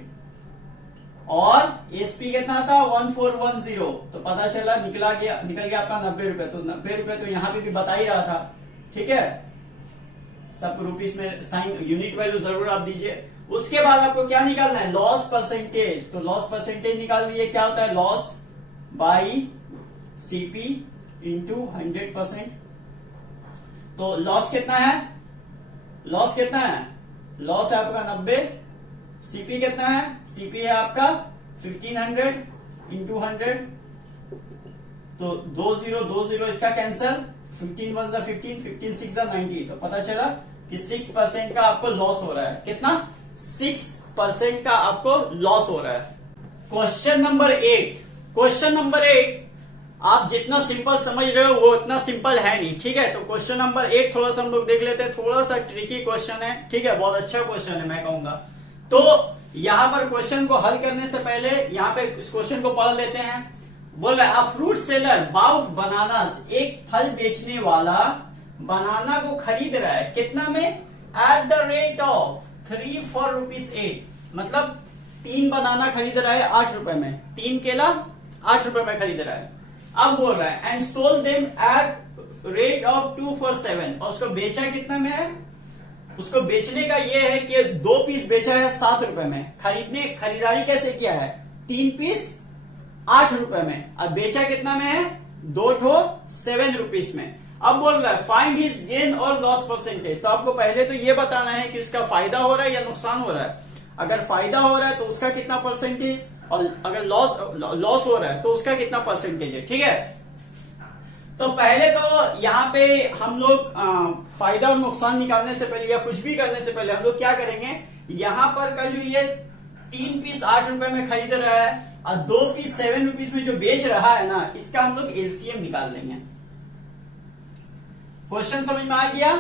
और एसपी कितना था 1410, तो पता चला निकल गया आपका 90 रुपए। तो 90 रुपए तो यहां पे भी बता ही रहा था। ठीक है, सब रुपीस में साइन यूनिट वैल्यू जरूर आप दीजिए। उसके बाद आपको क्या निकालना है, लॉस परसेंटेज। तो लॉस परसेंटेज निकाल लीजिए, क्या होता है लॉस बाई सीपी इंटू 100%। तो लॉस कितना है, लॉस कितना है, लॉस है आपका 90, सीपी कितना है, सीपी है आपका 1500 इंटू 100, तो 20 इसका कैंसल, 15 1 15, 15 6 90, तो पता चला कि 6% का आपको लॉस हो रहा है। कितना? 6% का आपको लॉस हो रहा है। क्वेश्चन नंबर 8, क्वेश्चन नंबर 8 आप जितना सिंपल समझ रहे हो वो उतना सिंपल है नहीं, ठीक है। तो क्वेश्चन नंबर 8 थोड़ा सा हम लोग देख लेते हैं, थोड़ा सा ट्रिकी क्वेश्चन है, ठीक है, बहुत अच्छा क्वेश्चन है मैं कहूंगा। तो यहां पर क्वेश्चन को हल करने से पहले यहां पे इस क्वेश्चन को पढ़ लेते हैं। बोल रहा है a fruit seller bought bananas, एक फल बेचने वाला बनाना को खरीद रहा है कितना में? Eight the rate of 3 for ₹8, मतलब 3 बनाना खरीद रहा है 8 रुपए में, 3 केला 8 रुपए में खरीद रहा है। अब बोल रहा है and sold them at rate of 2 for 7, और उसको बेचा कितना में है? उसको बेचने का ये है कि 2 पीस बेचा है 7 रुपए में, खरीदारी कैसे किया है? 3 पीस 8 रुपए में, अब बेचा कितना में है? 2 ठो 7 रुपीस में। अब बोल रहा है फाइंड हिज गेन और लॉस परसेंटेज। तो आपको पहले तो ये बताना है कि उसका फायदा हो रहा है या नुकसान हो रहा है। अगर फायदा हो रहा है तो उसका कितना परसेंटेज, और अगर लॉस हो रहा है तो उसका कितना परसेंटेज है, ठीक है। तो पहले तो यहाँ पे हम लोग फायदा और नुकसान निकालने से पहले या कुछ भी करने से पहले हम लोग क्या करेंगे, यहाँ पर का जो ये 3 पीस 8 रुपए में खरीद रहा है और 2 पीस 7 रुपीस में जो बेच रहा है ना, इसका हम लोग एलसीएम निकाल लेंगे। क्वेश्चन समझ में आ गया?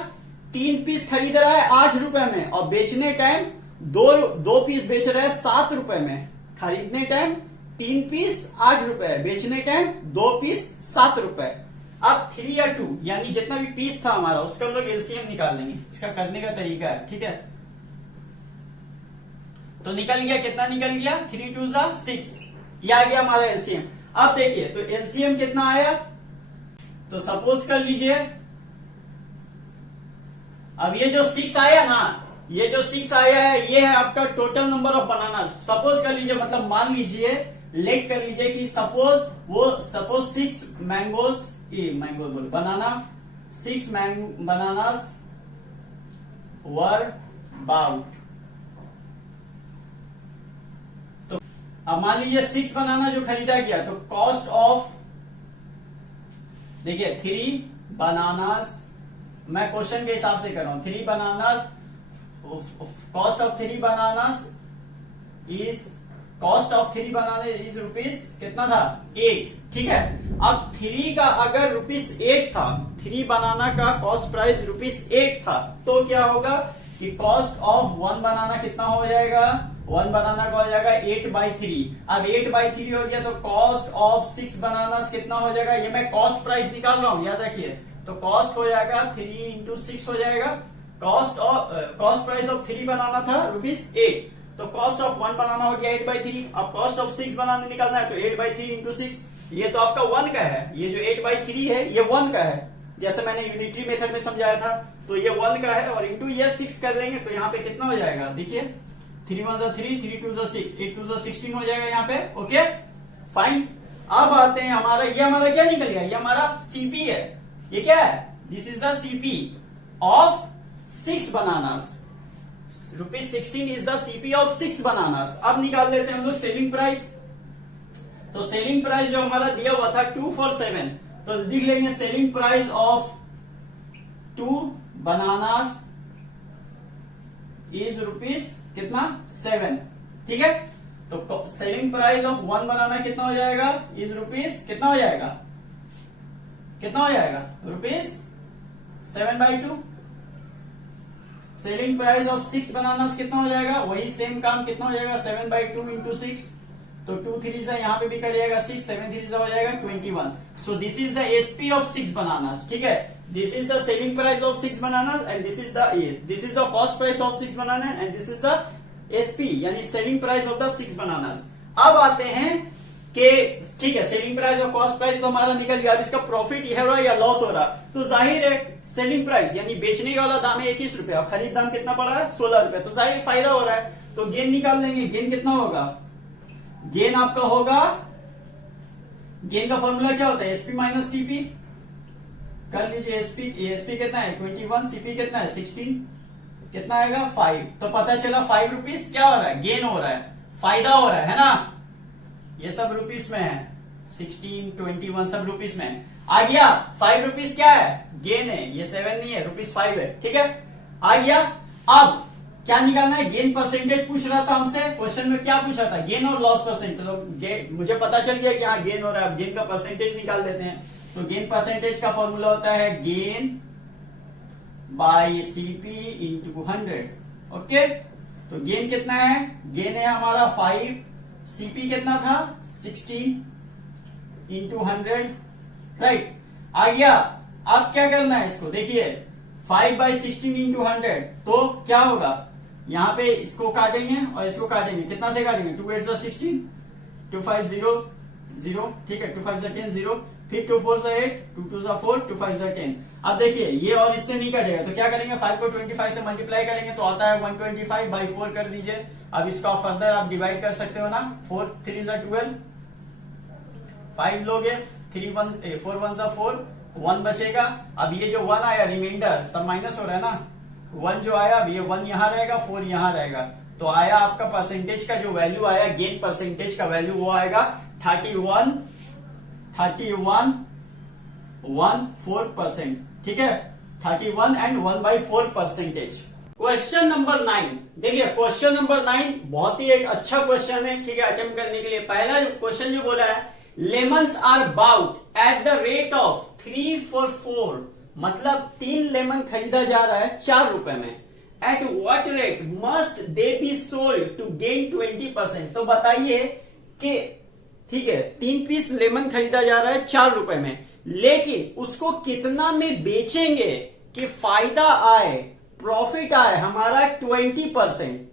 3 पीस खरीद रहा है 8 रुपए में और बेचने टाइम 2 पीस बेच रहा है 7 रुपए में। खरीदने टाइम 3 पीस 8 रुपए, बेचने टाइम 2 पीस 7 रुपए। अब 3 या 2 यानी जितना भी पीस था हमारा उसका हम लोग एलसीएम निकाल लेंगे। इसका करने का तरीका है, ठीक है। तो निकल गया, कितना निकल गया? 3 2 6, ये आ गया हमारा एलसीएम। अब देखिए तो एलसीएम कितना आया, तो सपोज कर लीजिए अब ये जो 6 आया ना, ये जो 6 आया है ये है आपका total number of banana. Suppose कर लीजिए, मतलब मान लीजिए, लेट कर लीजिए कि सपोज 6 मैंगोज मैंगो बोल बनाना 6 बनानास वर बाउट। तो अब मान लीजिए 6 बनाना जो खरीदा गया, तो कॉस्ट ऑफ, देखिए 3 बनानास, मैं क्वेश्चन के हिसाब से कर रहा हूं, 3 bananas, cost of 3 bananas is, cost of 3 banana is rupees कितना था? 8, ठीक है। अब 3 का अगर ₹8 था, 3 बनाना का कॉस्ट प्राइस ₹8 था, तो क्या होगा कि कॉस्ट ऑफ 1 बनाना कितना हो जाएगा? 1 बनाना का हो जाएगा 8/3। अब 8/3 हो गया तो कॉस्ट ऑफ 6 बनाना कितना हो जाएगा? ये मैं कॉस्ट प्राइस निकाल रहा हूं, याद रखिए। तो कॉस्ट हो जाएगा 3 × 6 हो जाएगा। कॉस्ट प्राइस ऑफ 3 बनाना था ₹8, तो कॉस्ट ऑफ 1 बनाना हो गया 8/3। अब कॉस्ट ऑफ 6 बनाना निकालना है तो 8/3 × 6, ये तो आपका 1 का है। ये जो 8/3 है ये 1 का है, जैसे मैंने यूनिटरी मेथड में समझाया था, तो ये 1 का है। और इंटू ये 6 कर देंगे तो यहाँ पे कितना हो जाएगा? देखिए 3 1 3, 3 2 6, 8 2 16 हो जाएगा यहाँ पे। Okay fine. अब आते हैं हमारा, ये हमारा क्या निकल गया? ये हमारा सीपी है। ये क्या है? This is the CP of 6 bananas. ₹16 is the CP of 6 bananas. अब निकाल लेते हैं हम लोग सेलिंग प्राइस। तो सेलिंग प्राइस जो हमारा दिया हुआ था 2 for 7, तो लिख लेंगे selling price of 2 bananas is rupees कितना? 7, ठीक है। तो सेलिंग प्राइस ऑफ 1 बनाना कितना हो जाएगा? इज रुपीस कितना हो जाएगा? कितना हो जाएगा? ₹7/2। सेलिंग प्राइस ऑफ 6 बनानास कितना हो जाएगा? वही सेम काम कितना हो जाएगा? 7/2 × 6, तो 2 3 से यहाँ पे भी कट जाएगा 6, 7 3 से हो जाएगा 21। So this is the SP of 6 bananas, ठीक है। This is the selling price of 6 bananas and this is the cost price of 6 banana and this is the SP यानी selling price of the 6 bananas. अब आते हैं कि ठीक है, selling price और कॉस्ट प्राइस तो हमारा निकल गया। अब इसका प्रॉफिट है हो रहा है या लॉस हो रहा? तो जाहिर है सेलिंग प्राइस यानी बेचने वाला दाम है 21 रुपए और खरीद दाम कितना पड़ा है? 16 रुपए, तो जाहिर फायदा हो रहा है। तो गेन निकाल लेंगे। गेन कितना होगा? गेन आपका होगा, गेन का फॉर्मूला क्या होता है? SP minus CP. कर लीजिए एसपी कितना है? 21, सीपी कितना है? 16, कितना आएगा? 5। तो पता चला 5 रुपीस क्या हो रहा है? गेन हो रहा है, फायदा हो रहा है ना। ये सब रुपीस में है, 16, 21 सब रुपीस में है। आ गया 5 रुपीस क्या है? गेन है। ये 7 नहीं है, ₹5 है, ठीक है। आ गया। अब क्या निकालना है, गेन परसेंटेज पूछ रहा था हमसे, क्वेश्चन में क्या पूछा था, गेन और लॉस परसेंटेज। तो मुझे पता चल गया कि हाँ गेन हो रहा है, अब गेन का परसेंटेज निकाल देते हैं। तो गेन परसेंटेज का फॉर्मूला होता है gain by CP into 100। Okay, तो गेन कितना है, गेन है हमारा 5, सीपी कितना था 16 इंटू 100, राइट। आ गया। अब क्या करना है इसको, देखिए 5/16 इंटू 100, तो क्या होगा, यहां पे इसको काटेंगे और इसको काटेंगे, कितना से काटेंगे, 2 8 16, 2 5 0 0, ठीक है, 2 5 10 0, फिर 2 4 8, 2 2 4, 2 5 10। अब देखिए ये और इससे नहीं कटेगा, तो क्या करेंगे, 5 को 25 से मल्टीप्लाई करेंगे तो आता है 125/4 कर दीजिए। अब इसको फर्दर आप डिवाइड कर सकते हो ना, 4 3 12, 5 लोगे, 3 1 4 1 4, 1 बचेगा। अब ये जो 1 आया रिमाइंडर सब माइनस हो रहा है ना, 1 जो आया, अब ये 1 यहां रहेगा, 4 यहां रहेगा, तो आया आपका परसेंटेज का जो वैल्यू आया, गेन परसेंटेज का वैल्यू वो आएगा 31.14%, ठीक है, 31 एंड 1/4 परसेंटेज। क्वेश्चन नंबर 9, देखिए क्वेश्चन नंबर 9 बहुत ही एक अच्छा क्वेश्चन है, ठीक है, अटेम्प्ट करने के लिए। पहला क्वेश्चन जो बोला है, lemons are bought at the rate of 3 for 4, मतलब 3 लेमन खरीदा जा रहा है 4 रुपए में। At what rate must they be sold to gain 20%। तो बताइए कि ठीक है 3 पीस लेमन खरीदा जा रहा है 4 रुपए में, लेकिन उसको कितना में बेचेंगे कि फायदा आए, प्रॉफिट आए हमारा 20%।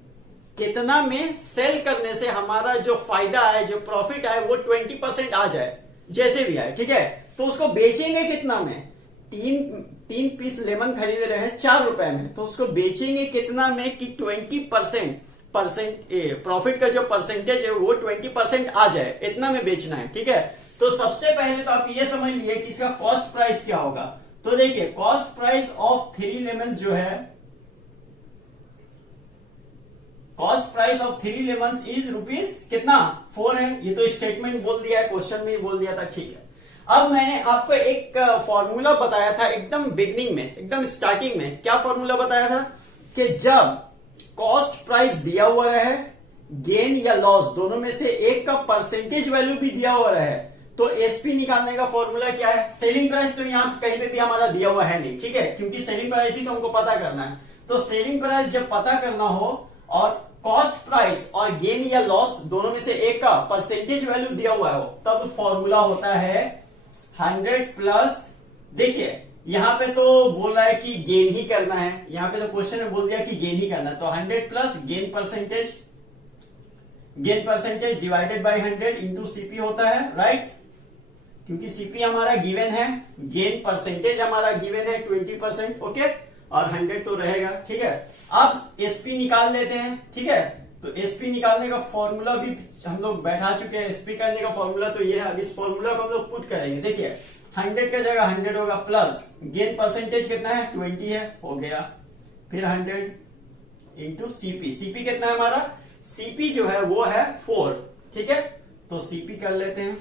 कितना में सेल करने से हमारा जो फायदा आए, जो प्रॉफिट आए वो 20% आ जाए, जैसे भी आए, ठीक है। तो उसको बेचेंगे कितना में, तीन पीस लेमन खरीद रहे हैं 4 रुपए में, तो उसको बेचेंगे कितना में कि 20% प्रॉफिट का जो परसेंटेज है वो 20% आ जाए, इतना में बेचना है, ठीक है। तो सबसे पहले तो आप ये समझ लिए कि इसका कॉस्ट प्राइस क्या होगा। तो देखिए कॉस्ट प्राइस ऑफ 3 लेमन जो है, cost price of 3 lemon is rupees कितना 4 है, ये तो स्टेटमेंट बोल दिया है, क्वेश्चन में बोल दिया था, ठीक है। अब मैंने आपको एक फॉर्मूला बताया था एकदम बिगनिंग में, एकदम स्टार्टिंग में, क्या फॉर्मूला बताया था कि जब कॉस्ट प्राइस दिया हुआ रहे, गेन या लॉस दोनों में से एक का परसेंटेज वैल्यू भी दिया हुआ रहे, तो एसपी निकालने का फॉर्मूला क्या है, सेलिंग प्राइस तो यहां कहीं पे भी हमारा दिया हुआ है नहीं, ठीक है, क्योंकि सेलिंग प्राइस ही तो हमको पता करना है। तो सेलिंग प्राइस जब पता करना हो और कॉस्ट प्राइस और गेन या लॉस दोनों में से एक का परसेंटेज वैल्यू दिया हुआ हो, तब फॉर्मूला होता है 100 प्लस, देखिए यहां पे तो बोल रहा है कि गेन ही करना है, यहां पे तो क्वेश्चन में बोल दिया कि गेन ही करना है, तो 100 plus gain percentage divided by 100 into CP होता है, राइट, क्योंकि सीपी हमारा गिवन है, गेन परसेंटेज हमारा गिवन है 20%, ओके, और 100 तो रहेगा, ठीक है। अब एसपी निकाल लेते हैं, ठीक है। तो एसपी निकालने का फॉर्मूला भी हम लोग बैठा चुके हैं, एसपी करने का फॉर्मूला तो ये है, अब इस फॉर्मूला को हम लोग पुट करेंगे। देखिए 100 का जगह 100 होगा, प्लस गेन परसेंटेज कितना है 20 है, हो गया, फिर 100 इंटू सीपी, सीपी कितना है हमारा, सीपी जो है वो है 4, ठीक है, तो सीपी कर लेते हैं।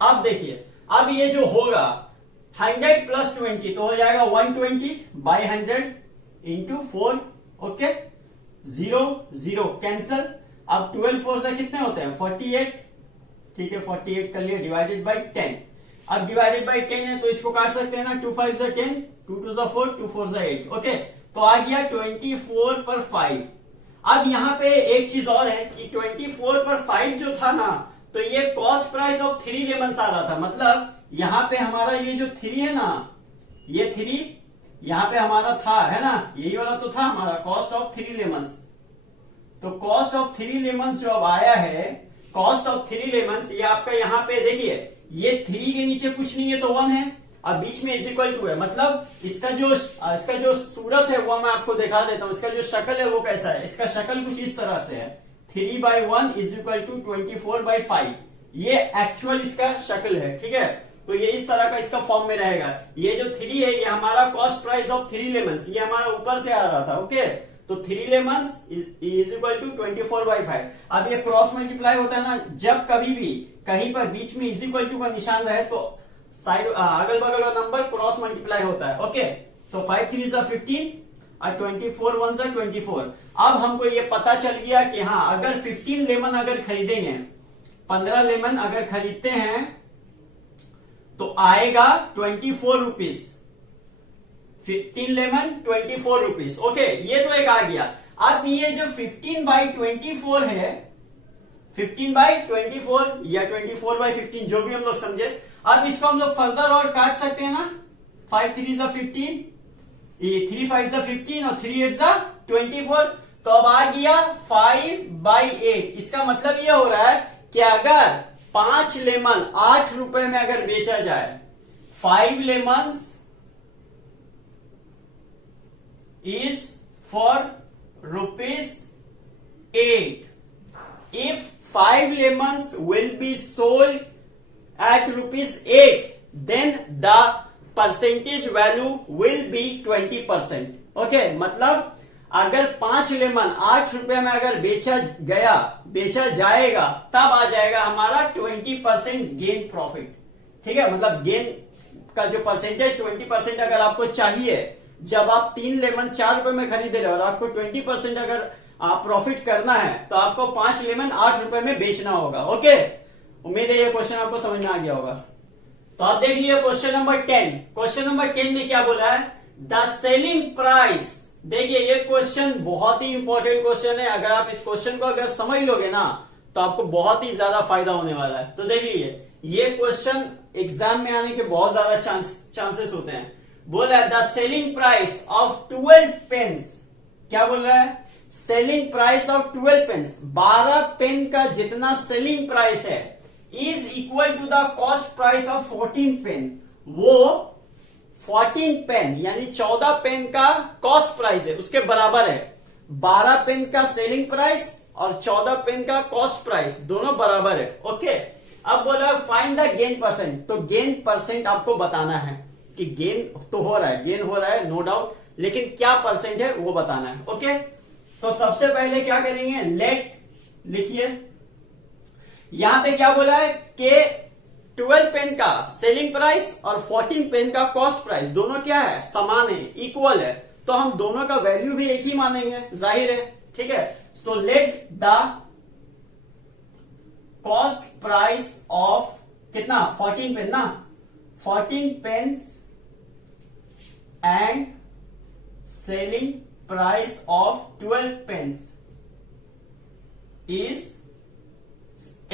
अब देखिए अब ये जो होगा 100 प्लस 20 तो हो जाएगा 120/100 इंटू 4, ओके, 0 0 कैंसल। अब 12 4 से कितने होते हैं 48, ठीक है, 48 कर लिया, डिवाइडेड बाय 10। अब डिवाइडेड बाय 10 है तो इसको काट सकते हैं ना, 2 5 10, 2 2 4, 2 4 8, ओके, तो आ गया 24 पर 5। अब यहां पे एक चीज और है कि 24 पर 5 जो था ना, तो ये कॉस्ट प्राइस ऑफ 3 लेमन्स आ रहा था, मतलब यहां पे हमारा ये जो 3 है ना, ये 3 यहां पे हमारा था, है ना, यही वाला तो था हमारा कॉस्ट ऑफ 3 लेमन्स। तो कॉस्ट ऑफ 3 लेमन्स जो अब आया है, कॉस्ट ऑफ 3 लेमन्स, ये आपका यहां पे देखिए, ये 3 के नीचे कुछ नहीं है तो 1 है, अब बीच में इज इक्वल टू है, मतलब इसका जो सूरत है वो मैं आपको दिखा देता हूं, इसका जो शक्ल है वो कैसा है, इसका शक्ल कुछ इस तरह से है, 3/1 इज इक्वल टू 24/5, ये एक्चुअल इसका शक्ल है, ठीक है। तो ये इस तरह का इसका फॉर्म में रहेगा। ये जो 3 है ये हमारा कॉस्ट प्राइस ऑफ 3 लेमन्स, ये हमारा ऊपर से आ रहा था, ओके, तो 3 लेमन्स इज इक्वल टू 24/5। अब ये क्रॉस मल्टीप्लाई होता है ना, जब कभी भी कहीं पर बीच में इज इक्वल टू का निशान रहे तो साइड अगल बगल का नंबर क्रॉस मल्टीप्लाई होता है। ओके, तो 5 3 जा 15 और 24 1 जा 24। अब हमको ये पता चल गया कि हाँ, अगर 15 लेमन अगर खरीदेंगे, 15 लेमन अगर खरीदते हैं तो आएगा 24 रुपीज। 15 lemon 24 rupees. ओके, ये तो एक आ गया। अब ये जो 15/24 है, 15/24 या 24/15 जो भी हम लोग समझे, अब इसको हम लोग फर्दर और काट सकते हैं ना। 5 3 जा 15, 3 5 जा 15 और 3 8 जा 24। तो अब आ गया 5/8। इसका मतलब ये हो रहा है कि अगर 5 लेमन 8 रुपए में अगर बेचा जाए, 5 lemons is for ₹8. If 5 lemons will be sold at ₹8, then the percentage value will be 20%. Okay, मतलब अगर 5 लेमन 8 रुपए में अगर बेचा जाएगा, तब आ जाएगा हमारा 20% गेन प्रॉफिट। ठीक है, मतलब गेन का जो परसेंटेज 20% अगर आपको चाहिए, जब आप 3 लेमन 4 रुपए में खरीदे रहे और आपको 20% अगर प्रॉफिट करना है, तो आपको 5 लेमन 8 रुपए में बेचना होगा। ओके, उम्मीद है ये क्वेश्चन आपको समझ में आ गया होगा। तो आप देख लिया क्वेश्चन नंबर 10। क्वेश्चन नंबर 10 में क्या बोला है? The selling price. देखिए, ये क्वेश्चन बहुत ही इंपॉर्टेंट क्वेश्चन है। अगर आप इस क्वेश्चन को अगर समझ लोगे ना, तो आपको बहुत ही ज्यादा फायदा होने वाला है। तो देखिए, ये क्वेश्चन एग्जाम में आने के बहुत ज्यादा चांसेस होते हैं। बोल रहा है the selling price of 12 pence. क्या बोल रहा है? Selling price of 12 pence, 12 pen का जितना सेलिंग प्राइस है, is equal to the cost price of 14 pen. वो 14 पेन यानी 14 पेन का कॉस्ट प्राइस है, उसके बराबर है। 12 पेन का सेलिंग प्राइस और 14 पेन का कॉस्ट प्राइस दोनों बराबर है। ओके, अब बोला फाइंड द गेन परसेंट। तो गेन परसेंट आपको बताना है कि गेन तो हो रहा है, गेन हो रहा है नो डाउट, लेकिन क्या परसेंट है वो बताना है। ओके, तो सबसे पहले क्या करेंगे, लेट लिखिए। यहां पे क्या बोला है कि 12 पेन का सेलिंग प्राइस और 14 पेन का कॉस्ट प्राइस दोनों क्या है, समान है, इक्वल है। तो हम दोनों का वैल्यू भी एक ही मानेंगे, जाहिर है। ठीक है, so let the cost price of कितना, 14 पेन ना, 14 pence and selling price of 12 pence is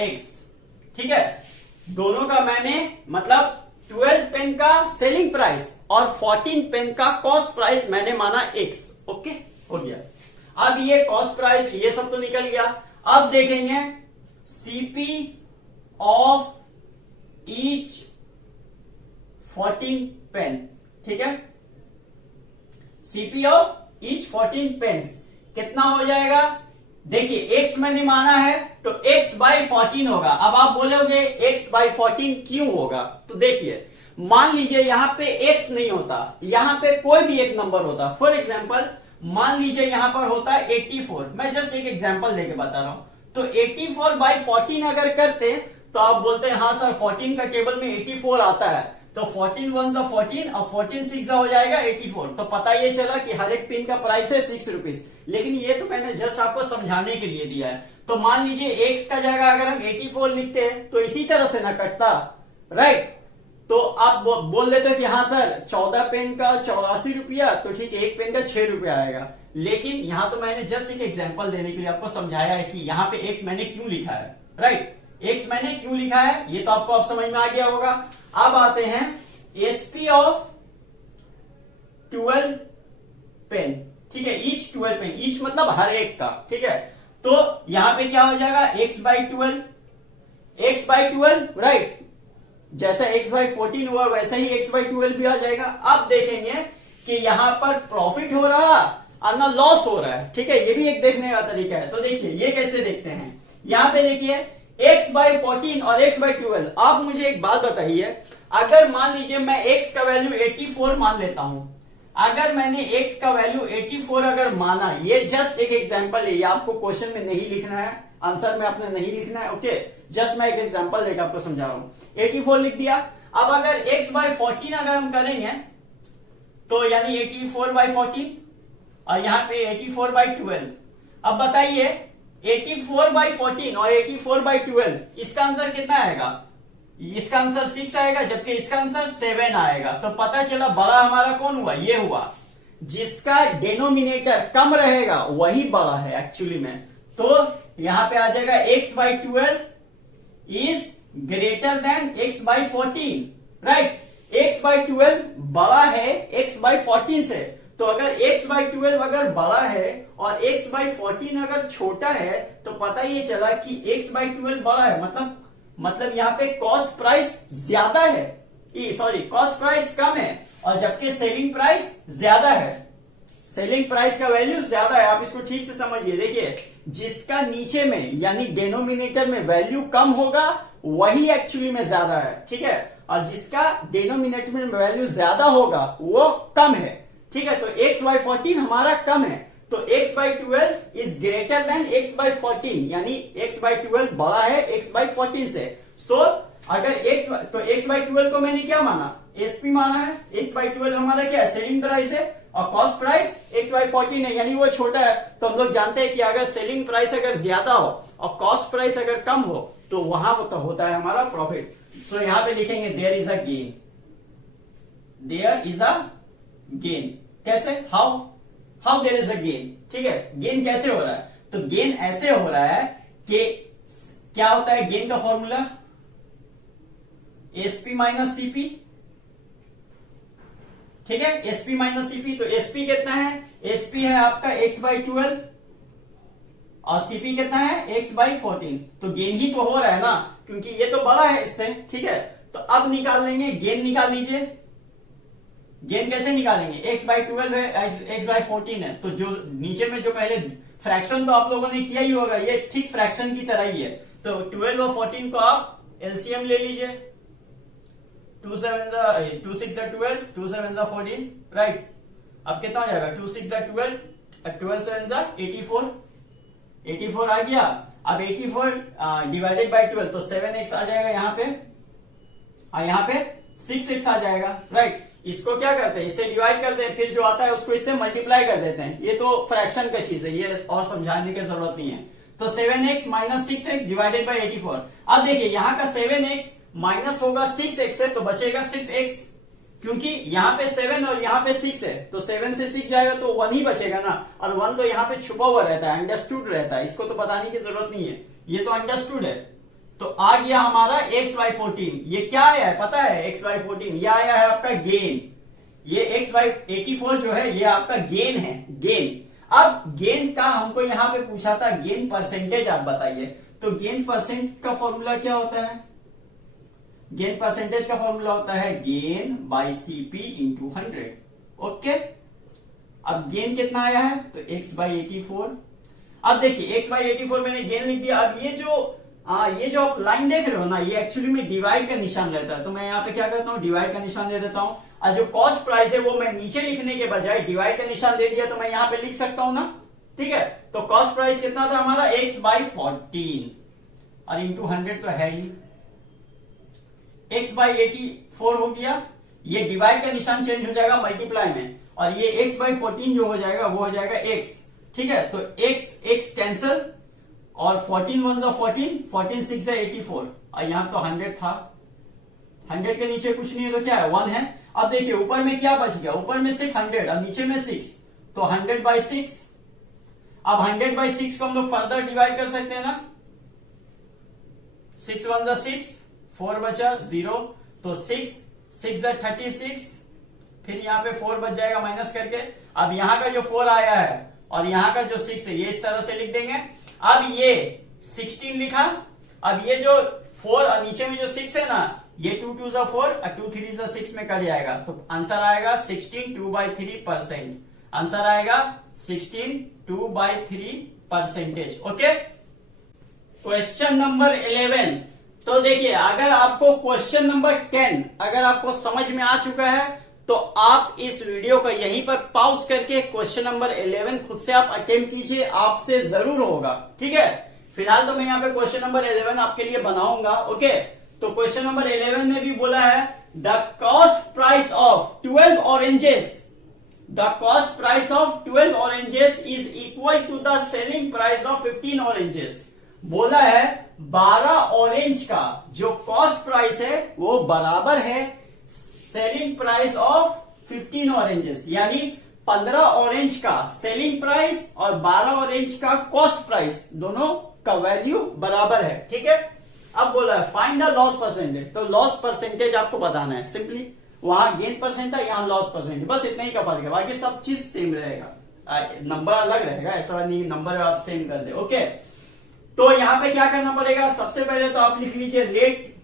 X। ठीक है, दोनों का मैंने मतलब 12 पेन का सेलिंग प्राइस और 14 पेन का कॉस्ट प्राइस मैंने माना X। ओके, हो गया। अब ये कॉस्ट प्राइस ये सब तो निकल गया। अब देखेंगे CP ऑफ ईच 14 पेन। ठीक है, CP ऑफ ईच 14 पेन्स कितना हो जाएगा? देखिए, X मैंने माना है तो X/14 होगा। अब आप बोलोगे X/14 क्यों होगा? तो देखिए, मान लीजिए यहां पे X नहीं होता, यहां पे कोई भी एक नंबर होता। फॉर एग्जांपल मान लीजिए यहां पर होता है 84। मैं जस्ट एक एग्जांपल देके बता रहा हूं। तो 84/14 अगर करते तो आप बोलते हैं हाँ सर 14 का टेबल में 84 आता है, तो 14 1 जा 14 और 14 6 जा हो जाएगा 84। तो पता ये चला कि हर एक पिन का प्राइस है 6 रुपीज। लेकिन ये तो मैंने जस्ट आपको समझाने के लिए दिया है। तो मान लीजिए X का जगह अगर हम 84 लिखते हैं तो इसी तरह से ना कटता, राइट? तो आप बोल देते हो कि हाँ सर 14 पेन का 84 रुपया, तो ठीक है, एक पेन का 6 रुपया आएगा। लेकिन यहां तो मैंने जस्ट एक एग्जांपल देने के लिए आपको समझाया है कि यहां पे X मैंने क्यों लिखा है, राइट? X मैंने क्यों लिखा है ये तो आपको अब समझ में आ गया होगा। अब आते हैं SP ऑफ 12 पेन। ठीक है, ईच 12 पेन, ईच मतलब हर एक का। ठीक है, तो यहां पे क्या हो जाएगा X/12, X/12, राइट? जैसा X/14 हुआ वैसा ही X/12 भी आ जाएगा। अब देखेंगे कि यहां पर प्रॉफिट हो रहा और ना लॉस हो रहा है। ठीक है, ये भी एक देखने का तरीका है। तो देखिए ये कैसे देखते हैं। यहां पे देखिए X/14 और X/12। आप मुझे एक बात बताइए, अगर मान लीजिए मैं X का वैल्यू 84 मान लेता हूं, अगर मैंने X का वैल्यू 84 अगर माना, ये जस्ट एक एग्जांपल है, ये आपको क्वेश्चन में नहीं लिखना है, आंसर में आपने नहीं लिखना है। ओके, जस्ट मैं एक एग्जांपल लेकर आपको समझा रहा हूं। 84 लिख दिया। अब अगर x बाय 14 अगर हम करेंगे तो यानी 84 बाय 14 और यहाँ पे 84 बाय 12। अब बताइए 84 बाय 14 और 84 बाय 12 इसका आंसर कितना आएगा? इसका आंसर 6 आएगा, जबकि इसका आंसर 7 आएगा। तो पता चला बड़ा हमारा कौन हुआ? ये हुआ। जिसका डिनोमिनेटर कम रहेगा वही बड़ा है एक्चुअली में। तो यहां पे आ जाएगा x by 12 is greater then x by 14, right. x by 12 बड़ा है x बाई 14 से। तो अगर x बाई 12 अगर बड़ा है और x बाई 14 अगर छोटा है तो पता ये चला कि x बाई 12 बड़ा है, मतलब यहाँ पे कॉस्ट प्राइस ज्यादा है, सॉरी कॉस्ट प्राइस कम है, और जबकि सेलिंग प्राइस ज्यादा है। सेलिंग प्राइस का वैल्यू ज्यादा है। आप इसको ठीक से समझिए। देखिए, जिसका नीचे में यानी डिनोमिनेटर में वैल्यू कम होगा वही एक्चुअली में ज्यादा है, ठीक है, और जिसका डिनोमिनेटर में वैल्यू ज्यादा होगा वो कम है, ठीक है। तो x बाई 14 हमारा कम है, तो x by 12 is greater then x by 14, यानी x बाई 12 बड़ा है x बाई 14 से। सो अगर x बाई 12 को मैंने क्या माना? एसपी माना है। x बाई 12 हमारा क्या है? सेलिंग प्राइस है, और कॉस्ट प्राइस x बाई 14 है, यानी वो छोटा है। तो हम लोग जानते हैं कि अगर सेलिंग प्राइस अगर ज्यादा हो और कॉस्ट प्राइस अगर कम हो तो वहां होता है हमारा प्रॉफिट। सो यहां पे लिखेंगे there is a gain, there is a gain. कैसे? How there is a gain, ठीक है। गेन कैसे हो रहा है? तो गेन ऐसे हो रहा है कि क्या होता है गेन का फॉर्मूला? एसपी माइनस सीपी, ठीक है, एसपी माइनस सीपी। तो एसपी कितना है? एसपी है आपका x बाई 12 और सीपी कितना है? x by 14। तो गेन ही तो हो रहा है ना, क्योंकि ये तो बड़ा है इससे, ठीक है। तो अब निकाल लेंगे, गेन निकाल लीजिए। गेन कैसे निकालेंगे? x बाई 12 है, x बाई 14 है, तो जो नीचे में जो पहले फ्रैक्शन तो आप लोगों ने किया ही होगा, ये ठीक फ्रैक्शन की तरह ही है। तो 12 और 14 को आप एलसीएम ले लीजिए। 2 6 12, 2 7 14, राइट। अब कितना हो जाएगा? 2 6 12, 12 7 84, 84 आ गया। अब 84 डिवाइडेड बाई 12 तो 7x आ जाएगा यहाँ पे, और यहाँ पे 6x आ जाएगा, राइट। इसको क्या करते हैं? इससे डिवाइड करते हैं, फिर जो आता है उसको इससे मल्टीप्लाई कर देते हैं। ये तो फ्रैक्शन का चीज है, ये और समझाने की जरूरत नहीं है। तो 7x minus 6x divided by 84। अब देखिए यहाँ का 7x माइनस होगा 6x से, तो बचेगा सिर्फ x, क्योंकि यहाँ पे 7 और यहाँ पे 6 है, तो 7 से 6 जाएगा तो 1 ही बचेगा ना, और 1 तो यहाँ पे छुपा हुआ रहता है, अंडरस्टूड रहता है, इसको तो बताने की जरूरत नहीं है, ये तो अंडरस्टूड है। तो आ गया हमारा x बाई 14। ये क्या आया है पता है? x बाई 14 ये आया है आपका गेन। ये x बाई 84 जो है ये आपका गेन है, गेन। अब गेन का हमको यहाँ पे पूछा था गेन परसेंटेज, आप बताइए। तो गेन परसेंट का फॉर्मूला क्या होता है? गेन परसेंटेज का फॉर्मूला होता है gain by CP into 100। Okay, अब गेन कितना आया है? तो x बाई 84। अब देखिए x बाई 84 मैंने गेन लिख दिया। अब ये जो आप लाइन देख रहे हो ना, ये एक्चुअली में डिवाइड का निशान रहता है, तो मैं यहाँ पे क्या करता हूँ? डिवाइड का निशान दे देता हूँ। और जो कॉस्ट प्राइस है वो मैं नीचे लिखने के बजाय डिवाइड का निशान दे दिया, तो मैं यहाँ पे लिख सकता हूँ ना, ठीक है। तो कॉस्ट प्राइस कितना था हमारा? x बाई 14 और इंटू 100 तो है ही। x बाई 84 हो गया, ये डिवाइड का निशान चेंज हो जाएगा मल्टीप्लाई में, और ये x बाई 14 जो हो जाएगा वो हो जाएगा x, ठीक है। तो x कैंसल, और 14 1 14, 14 6 84, और यहां तो 100 था, 100 के नीचे कुछ नहीं है तो क्या है? 1 है। अब देखिए ऊपर में क्या बच गया? ऊपर में सिर्फ 100 और नीचे में 6, तो 100 बाई 6। अब 100 बाई 6 को हम लोग फर्दर डिवाइड कर सकते हैं ना। 6 1 6, 4 बचा 0, तो 6 6 36, फिर यहाँ पे 4 बच जाएगा माइनस करके। अब यहाँ का जो 4 आया है और यहाँ का जो 6 है ये इस तरह से लिख देंगे। अब ये 16 लिखा, अब ये जो 4 और नीचे में जो 6 है ना, ये 2 2 4 और 2 3 6 में कट जाएगा, तो आंसर आएगा 16 2/3%। आंसर आएगा 16 2/3%। Okay, question number 11। तो देखिए अगर आपको क्वेश्चन नंबर 10 अगर आपको समझ में आ चुका है तो आप इस वीडियो को यहीं पर पॉज करके क्वेश्चन नंबर 11 खुद से आप अटेम्प्ट कीजिए, आपसे जरूर होगा, ठीक है। फिलहाल तो मैं यहाँ पे क्वेश्चन नंबर 11 आपके लिए बनाऊंगा। ओके, तो क्वेश्चन नंबर 11 में भी बोला है the cost price of 12 oranges, the cost price of 12 oranges is equal to the selling price of 15 oranges. बोला है 12 ऑरेंज का जो कॉस्ट प्राइस है वो बराबर है सेलिंग प्राइस ऑफ 15 ऑरेंजेस, यानी 15 ऑरेंज का सेलिंग प्राइस और 12 ऑरेंज का कॉस्ट प्राइस दोनों का वैल्यू बराबर है। ठीक है, अब बोला है फाइंड द लॉस परसेंटेज, तो लॉस परसेंटेज आपको बताना है। सिंपली वहां गेन परसेंट है, यहां लॉस परसेंटेज, बस इतना ही का फर्क है, बाकी सब चीज सेम रहेगा, नंबर अलग रहेगा, ऐसा नहीं नंबर आप सेम कर दे। ओके, तो यहां पे क्या करना पड़ेगा, सबसे पहले तो आप लिख लीजिए let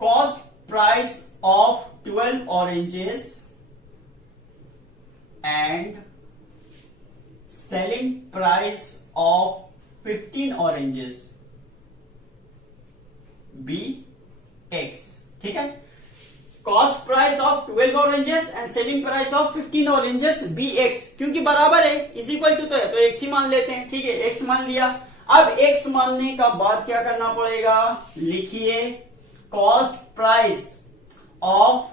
cost price of 12 oranges and selling price of 15 oranges be x. ठीक है, cost price of 12 oranges and selling price of 15 oranges be x, क्योंकि बराबर है, इज इक्वल टू तो है तो एक्स ही मान लेते हैं। ठीक है, एक्स मान लिया। अब एक्स मानने का बाद क्या करना पड़ेगा, लिखिए cost price of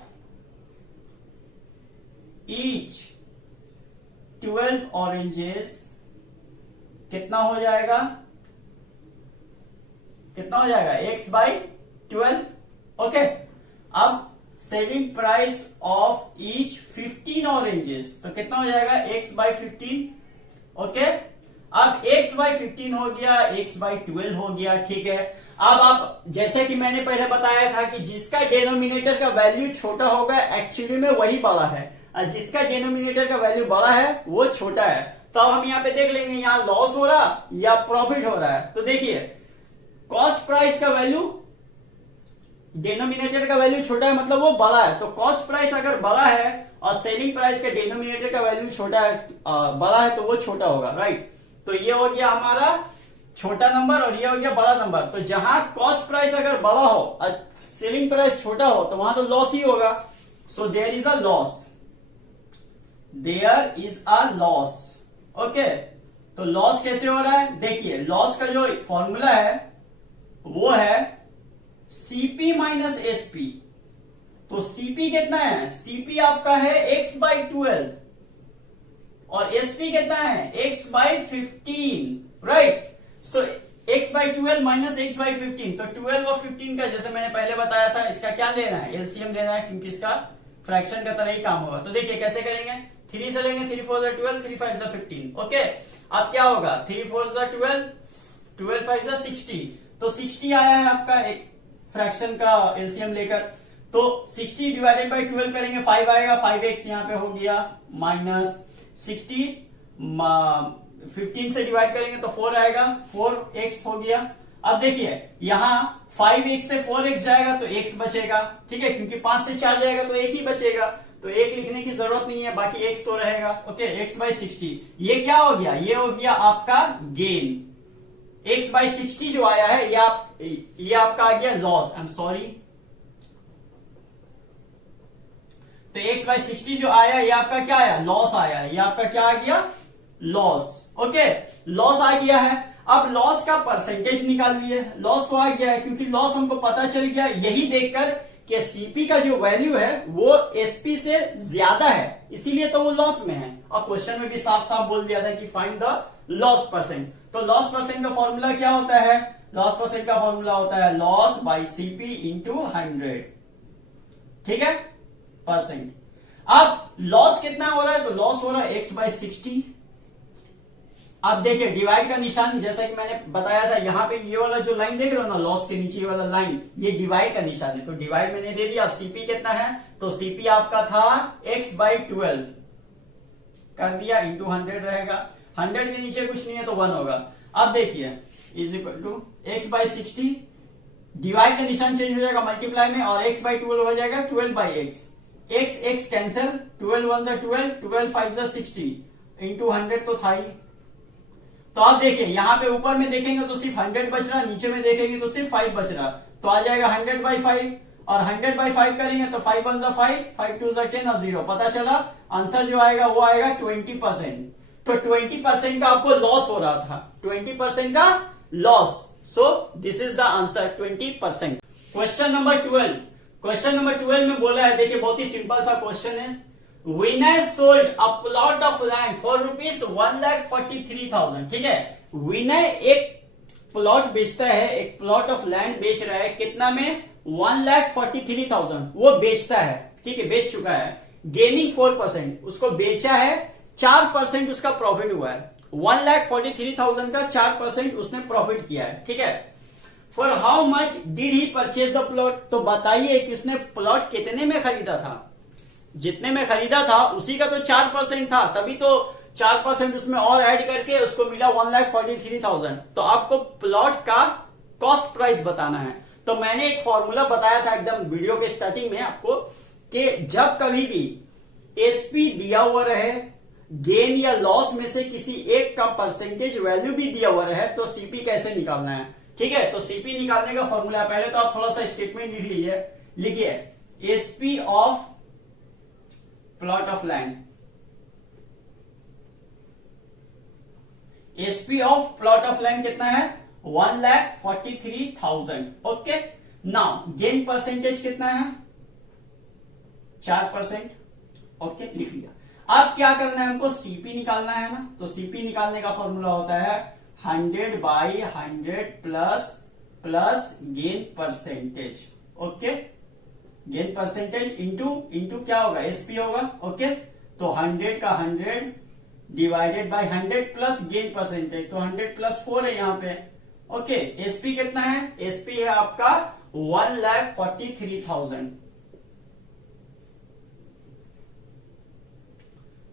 each 12 oranges कितना हो जाएगा, कितना हो जाएगा एक्स बाई 12। ओके, अब selling price of each 15 oranges तो कितना हो जाएगा एक्स बाई 15। ओके, अब x बाई 15 हो गया, x बाई 12 हो गया। ठीक है, अब आप जैसे कि मैंने पहले बताया था कि जिसका डेनोमिनेटर का वैल्यू छोटा होगा एक्चुअली में वही बड़ा है, और जिसका डेनोमिनेटर का वैल्यू बड़ा है वो छोटा है। तो अब हम यहाँ पे देख लेंगे यहाँ लॉस हो रहा या प्रॉफिट हो रहा है। तो देखिए कॉस्ट प्राइस का वैल्यू, डेनोमिनेटर का वैल्यू छोटा है मतलब वो बड़ा है, तो कॉस्ट प्राइस अगर बड़ा है और सेलिंग प्राइस का डेनोमिनेटर का वैल्यू छोटा है, बड़ा है, तो वो छोटा होगा। राइट, तो ये हो गया हमारा छोटा नंबर और ये हो गया बड़ा नंबर। तो जहां कॉस्ट प्राइस अगर बड़ा हो और सेलिंग प्राइस छोटा हो तो वहां तो लॉस ही होगा। So there is a loss, there is a loss. Okay, तो लॉस कैसे हो रहा है, देखिए लॉस का जो फॉर्मूला है वो है सीपी माइनस एसपी। तो सीपी कितना है, सीपी आपका है एक्स बाई 12 और एसपी कितना है x by 15। Right, so x by 12 minus x by 15, तो 12 और 15 का जैसे मैंने पहले बताया था इसका क्या लेना है, एलसीएम लेना है, क्योंकि इसका फ्रैक्शन का तरह ही काम होगा। तो देखिए कैसे करेंगे, 3 से लेंगे, 3 4 12, 3 5 15। ओके, अब क्या होगा, 3 4 12, 12 5 60, तो 60 आया है आपका एक फ्रैक्शन का एलसीएम लेकर। तो 60 डिवाइडेड बाई 12 करेंगे 5 आएगा, 5x यहाँ पे हो गया माइनस 60, 15 से डिवाइड करेंगे तो 4 आएगा, 4x हो गया। अब देखिए यहां 5x से 4x जाएगा तो x बचेगा। ठीक है, क्योंकि 5 से 4 जाएगा तो 1 ही बचेगा, तो 1 लिखने की जरूरत नहीं है, बाकी x तो रहेगा। ओके, x बाई 60, ये क्या हो गया, ये हो गया आपका गेन। x बाई 60 जो आया है ये आपका आ गया लॉस, आई एम सॉरी। तो x बाई 60 जो आया ये आपका क्या आया, लॉस आया है, ये आपका क्या आ गया, लॉस। ओके, लॉस आ गया है। अब लॉस का परसेंटेज निकाल लिए, लॉस तो आ गया है क्योंकि लॉस हमको पता चल गया यही देखकर कि सीपी का जो वैल्यू है वो एसपी से ज्यादा है, इसीलिए तो वो लॉस में है। और क्वेश्चन में भी साफ साफ बोल दिया था कि फाइंड द लॉस परसेंट। तो लॉस परसेंट का फॉर्मूला क्या होता है, लॉस परसेंट का फॉर्मूला होता है लॉस बाई सीपी इंटू 100। ठीक है, परसेंट। अब लॉस कितना हो रहा है, तो लॉस हो रहा है एक्स बाई 60। अब देखिए डिवाइड का निशान, जैसा कि मैंने बताया था, यहां पे ये वाला जो लाइन देख रहे हो ना, लॉस के नीचे वाला लाइन, ये डिवाइड का निशान है, तो डिवाइड मैंने दे दिया। अब सीपी कितना है, तो सीपी आपका था x बाई 12 कर दिया, इंटू 100 रहेगा, 100 के नीचे कुछ नहीं है तो 1 होगा। अब देखिए is equal to x by 60, divide का निशान चेंज हो जाएगा मल्टीप्लाई में, और x बाई 12 हो जाएगा 12 बाई एक्स, x कैंसिल, 12 1 जा 12, 12 5 जा 60, इंटू 100 तो था ही। तो आप देखिए यहाँ पे ऊपर में देखेंगे तो सिर्फ 100 बच रहा, नीचे में देखेंगे तो सिर्फ 5 बच रहा, तो आ जाएगा 100 बाई 5, और 100 बाई 5 करेंगे तो 5 1 जा 5, 5 2 जा 10 और 0, पता चला आंसर जो आएगा वो आएगा 20%। तो 20% का आपको लॉस हो रहा था, 20% का loss. So this is the answer 20%। Question number 12, question number 12 में बोला है, देखिए बहुत ही सिंपल सा क्वेश्चन है। Vinay sold a plot of land for ₹1,43,000। ठीक है, विनय एक प्लॉट बेचता है, एक प्लॉट ऑफ लैंड बेच रहा है, कितना में? 1,43,000 वो बेचता है। ठीक है, बेच चुका है। गेनिंग 4%, उसको बेचा है, 4% उसका प्रॉफिट हुआ है। 1,43,000 का 4% उसने प्रॉफिट किया है। ठीक है, for how much did he purchase the plot? तो बताइए कि उसने प्लॉट कितने में खरीदा था। जितने में खरीदा था उसी का तो 4% था, तभी तो 4% उसमें और ऐड करके उसको मिला 1,43,000। तो आपको प्लॉट का कॉस्ट प्राइस बताना है। तो मैंने एक फॉर्मूला बताया था एकदम वीडियो के स्टार्टिंग में आपको, कि जब कभी भी एसपी दिया हुआ रहे, गेन या लॉस में से किसी एक का परसेंटेज वैल्यू भी दिया हुआ रहे, तो सीपी कैसे निकालना है। ठीक है, तो सीपी निकालने का फॉर्मूला पहले तो आप थोड़ा सा स्टेटमेंट लिख लीजिए। लिखिए SP of plot of land, SP of plot of land कितना है? 1,43,000। ओके, नाउ गेन परसेंटेज कितना है? 4%। ओके, लिख लिया। अब क्या करना है हमको? सीपी निकालना है ना। तो सीपी निकालने का फॉर्मूला होता है 100/100 plus gain percentage. Okay, gain percentage into क्या होगा? एसपी होगा। ओके, तो 100 का 100 divided by 100 plus gain percentage, तो 100 प्लस 4 है यहाँ पे। ओके, एसपी कितना है? एसपी है आपका 1,43,000।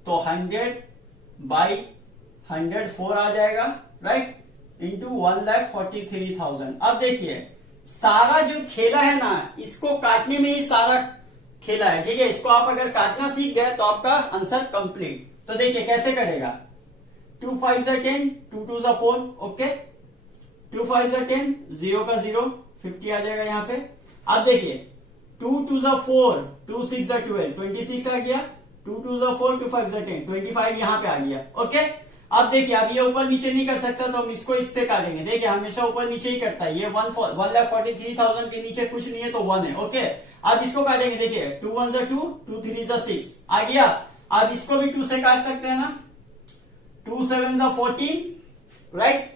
तो 100/100 4 आ जाएगा, राइट, इंटू 1,43,000। अब देखिए सारा जो खेला है ना, इसको काटने में ही सारा खेला है। ठीक है, इसको आप अगर काटना सीख गए तो आपका आंसर कंप्लीट। तो देखिए कैसे करेगा? 2 5 10, 2 2 4। ओके, 2 5 10, 0 का 0, 50 आ जाएगा यहाँ पे। अब देखिए 2 2 4, 2 6 12, 26 आ गया। 2 2 4, 2 5 10, 25 यहाँ पे आ गया। ओके, अब देखिए अब ये ऊपर नीचे नहीं कर सकता, तो हम इसको इससे काटेंगे। देखिए हमेशा ऊपर नीचे ही कटता है। ये 1,43,000 के नीचे कुछ नहीं है तो 1 है। ओके, अब इसको काटेंगे। देखिए 2 1 2, 2 3 6 आ गया। अब इसको भी 2 से काट सकते हैं ना। 2 7 14, राइट,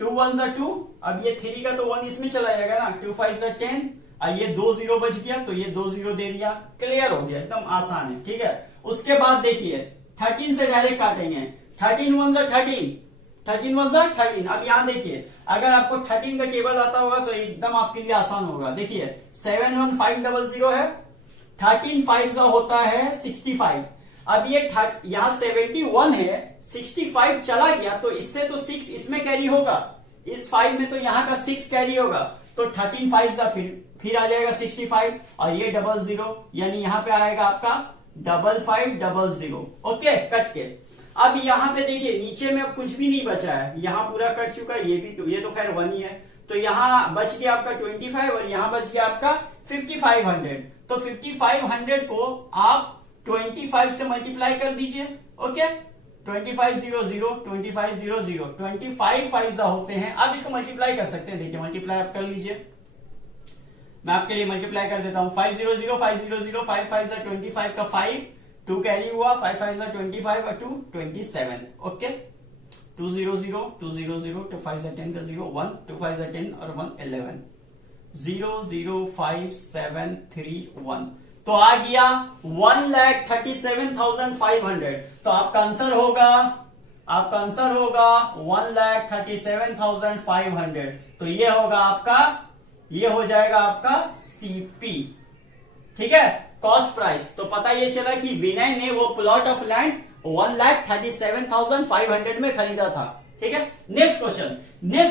2 1 2। अब ये 3 का तो 1 इसमें चला जाएगा ना। 2 5 10, और ये 2 0 बच गया, तो ये 2 0 दे दिया। क्लियर हो गया, एकदम आसान है। ठीक है, उसके बाद देखिए 13 से डायरेक्ट काटेंगे। 13 1 13, 13 1 13। अब यहां देखिए अगर आपको 13 का टेबल आता होगा तो एकदम आपके लिए आसान होगा। देखिए 71500 है, 13 5 होता है 65। अब ये यहाँ 71 है, 65 चला गया, तो इससे तो 6 इसमें कैरी होगा, इस 5 में तो यहाँ का 6 कैरी होगा, तो 13 5 फिर आ जाएगा 65, और ये 00, यानी यहाँ पे आएगा आपका 5500। ओके, कट के। अब यहाँ पे देखिए नीचे में अब कुछ भी नहीं बचा है, यहाँ पूरा कट चुका है। ये तो खैर 1 ही है, तो यहाँ बच गया आपका 25 और यहाँ बच गया आपका 5500। तो 5500 को आप 25 से मल्टीप्लाई कर दीजिए। ओके, 2500, 2500, 25 5 होते हैं। अब इसको मल्टीप्लाई कर सकते हैं। देखिए मल्टीप्लाई आप कर लीजिए, मैं आपके लिए मल्टीप्लाई कर देता हूं। 500, 500, 5 5 25 का 5, 2 कैरी हुआ, 5 5 25 और 2 27। ओके, 200, 200, 2 5 10 का 0 1, 2 5 10 और 1 11, 005,731। तो आ गया 1,37,500। तो आपका आंसर होगा 1,37,500। तो ये हो जाएगा आपका सीपी। ठीक है, कॉस्ट प्राइस। तो पता ये चला कि विनय ने वो प्लॉट ऑफ लैंड 1,37,500 में खरीदा था। ठीक है, नेक्स्ट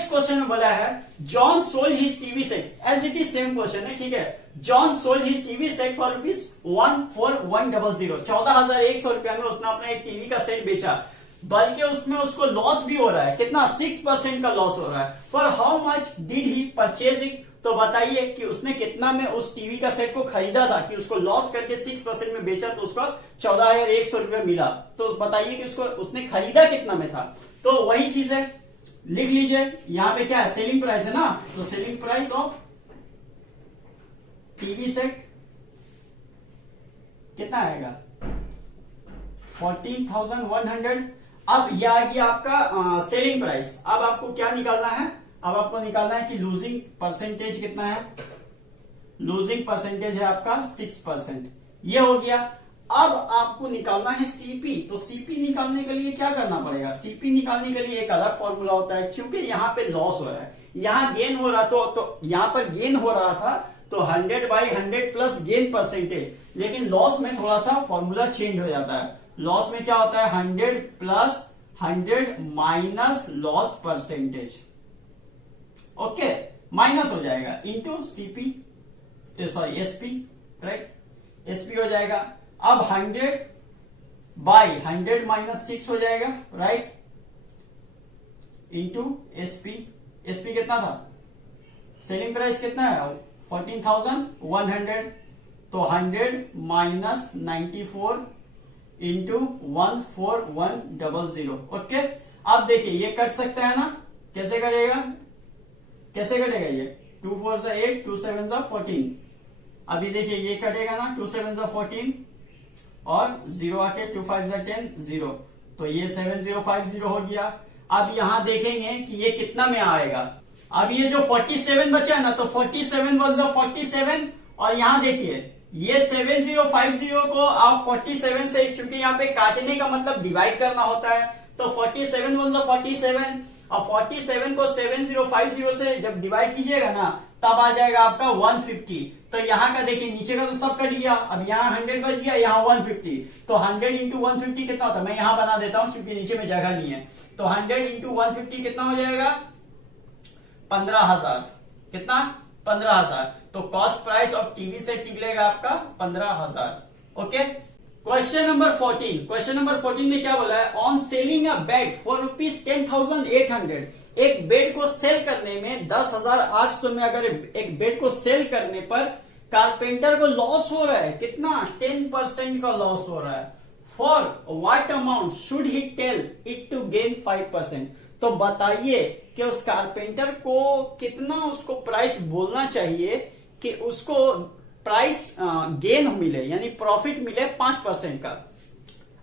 क्वेश्चन में बोला है John sold his TV set, as it is same question है। ठीक है, John sold his TV set for ₹1,100। 14,100 रुपया में उसने अपना एक टीवी का सेट बेचा, बल्कि उसमें उसको लॉस भी हो रहा है। कितना? 6% का लॉस हो रहा है। For how much did he purchase it? तो बताइए कि उसने कितना में उस टीवी का सेट को खरीदा था कि उसको लॉस करके 6% में बेचा तो उसको 14,100 रुपये मिला। तो बताइए कि उसको उसने खरीदा कितना में था। तो वही चीज है, लिख लीजिए यहां पे क्या है, सेलिंग प्राइस है ना, तो selling price of TV set कितना आएगा 14,100। अब यह आ गया आपका सेलिंग प्राइस। अब आपको क्या निकालना है, अब आपको निकालना है कि लूजिंग परसेंटेज कितना है, लूजिंग परसेंटेज है आपका 6%, ये हो गया। अब आपको निकालना है सीपी। तो सीपी निकालने के लिए क्या करना पड़ेगा, सीपी निकालने के लिए एक अलग फॉर्मूला होता है, क्योंकि यहाँ पे लॉस हो रहा है, यहाँ गेन हो रहा तो यहाँ पर गेन हो रहा था तो 100/100 प्लस गेन परसेंटेज, लेकिन लॉस में थोड़ा सा फॉर्मूला चेंज हो जाता है। लॉस में क्या होता है 100 plus 100 minus loss percentage, okay, minus हो जाएगा into CP, sorry SP, right, SP हो जाएगा। अब 100/100 माइनस 6 हो जाएगा, राइट, इंटू एसपी। एसपी कितना था, सेलिंग प्राइस कितना है 14,100, तो 100 माइनस 94 इंटू 14100, ओके। अब देखिए ये कट सकता है ना, कैसे करेगा, कैसे कटेगा ये, 2 4 से 8, 2 7 से 14। अभी देखिए ये कटेगा ना, 2 7 से 14 और 0 आके 2 5 से 10 0, तो ये 7050 हो गया। अब यहां देखेंगे कि ये कितना में आएगा। अब ये जो 47 बचा है ना, तो 47 1 से 47, और यहां देखिए ये 7050 को आप 47 से, चूंकि यहाँ पे काटने का मतलब डिवाइड करना होता है, तो 47 1 से 47 और 47 को 7050 से जब डिवाइड कीजिएगा ना, तब आ जाएगा आपका 150। तो यहाँ का देखिए नीचे का तो सब कट गया, अब यहाँ 100 बच गया, यहाँ 150, तो 100 इंटू 150 कितना होता है, मैं यहाँ बना देता हूं क्योंकि नीचे में जगह नहीं है। तो 100 इंटू 150 कितना हो जाएगा 15,000, कितना 15,000। तो cost price of TV set निकलेगा आपका 15,000, okay. Question number 14, question number 14 में क्या बोला है, on selling a bed for ₹10,800, एक बेड को सेल करने में 10,800 में अगर एक बेड को सेल करने पर कारपेंटर को लॉस हो रहा है, कितना 10% का लॉस हो रहा है, for what amount should he sell it to gain 5%। तो बताइए कि उस कारपेंटर को कितना उसको प्राइस बोलना चाहिए कि उसको प्राइस गेन मिले, यानी प्रॉफिट मिले 5% का।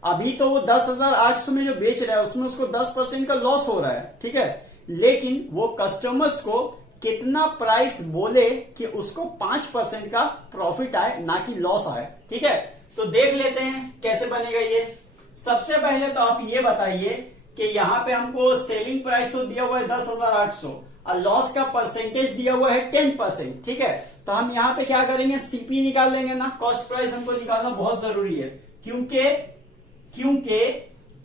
अभी तो वो 10,800 में जो बेच रहा है उसमें उसको 10% का लॉस हो रहा है, ठीक है, लेकिन वो कस्टमर्स को कितना प्राइस बोले कि उसको 5% का प्रॉफिट आए, ना कि लॉस आए, ठीक है। तो देख लेते हैं कैसे बनेगा ये। सबसे पहले तो आप ये बताइए कि यहाँ पे हमको सेलिंग प्राइस तो दिया हुआ है 10,800 और लॉस का परसेंटेज दिया हुआ है 10%, ठीक है। तो हम यहाँ पे क्या करेंगे, सीपी निकाल लेंगे ना, कॉस्ट प्राइस हमको निकालना बहुत जरूरी है, क्योंकि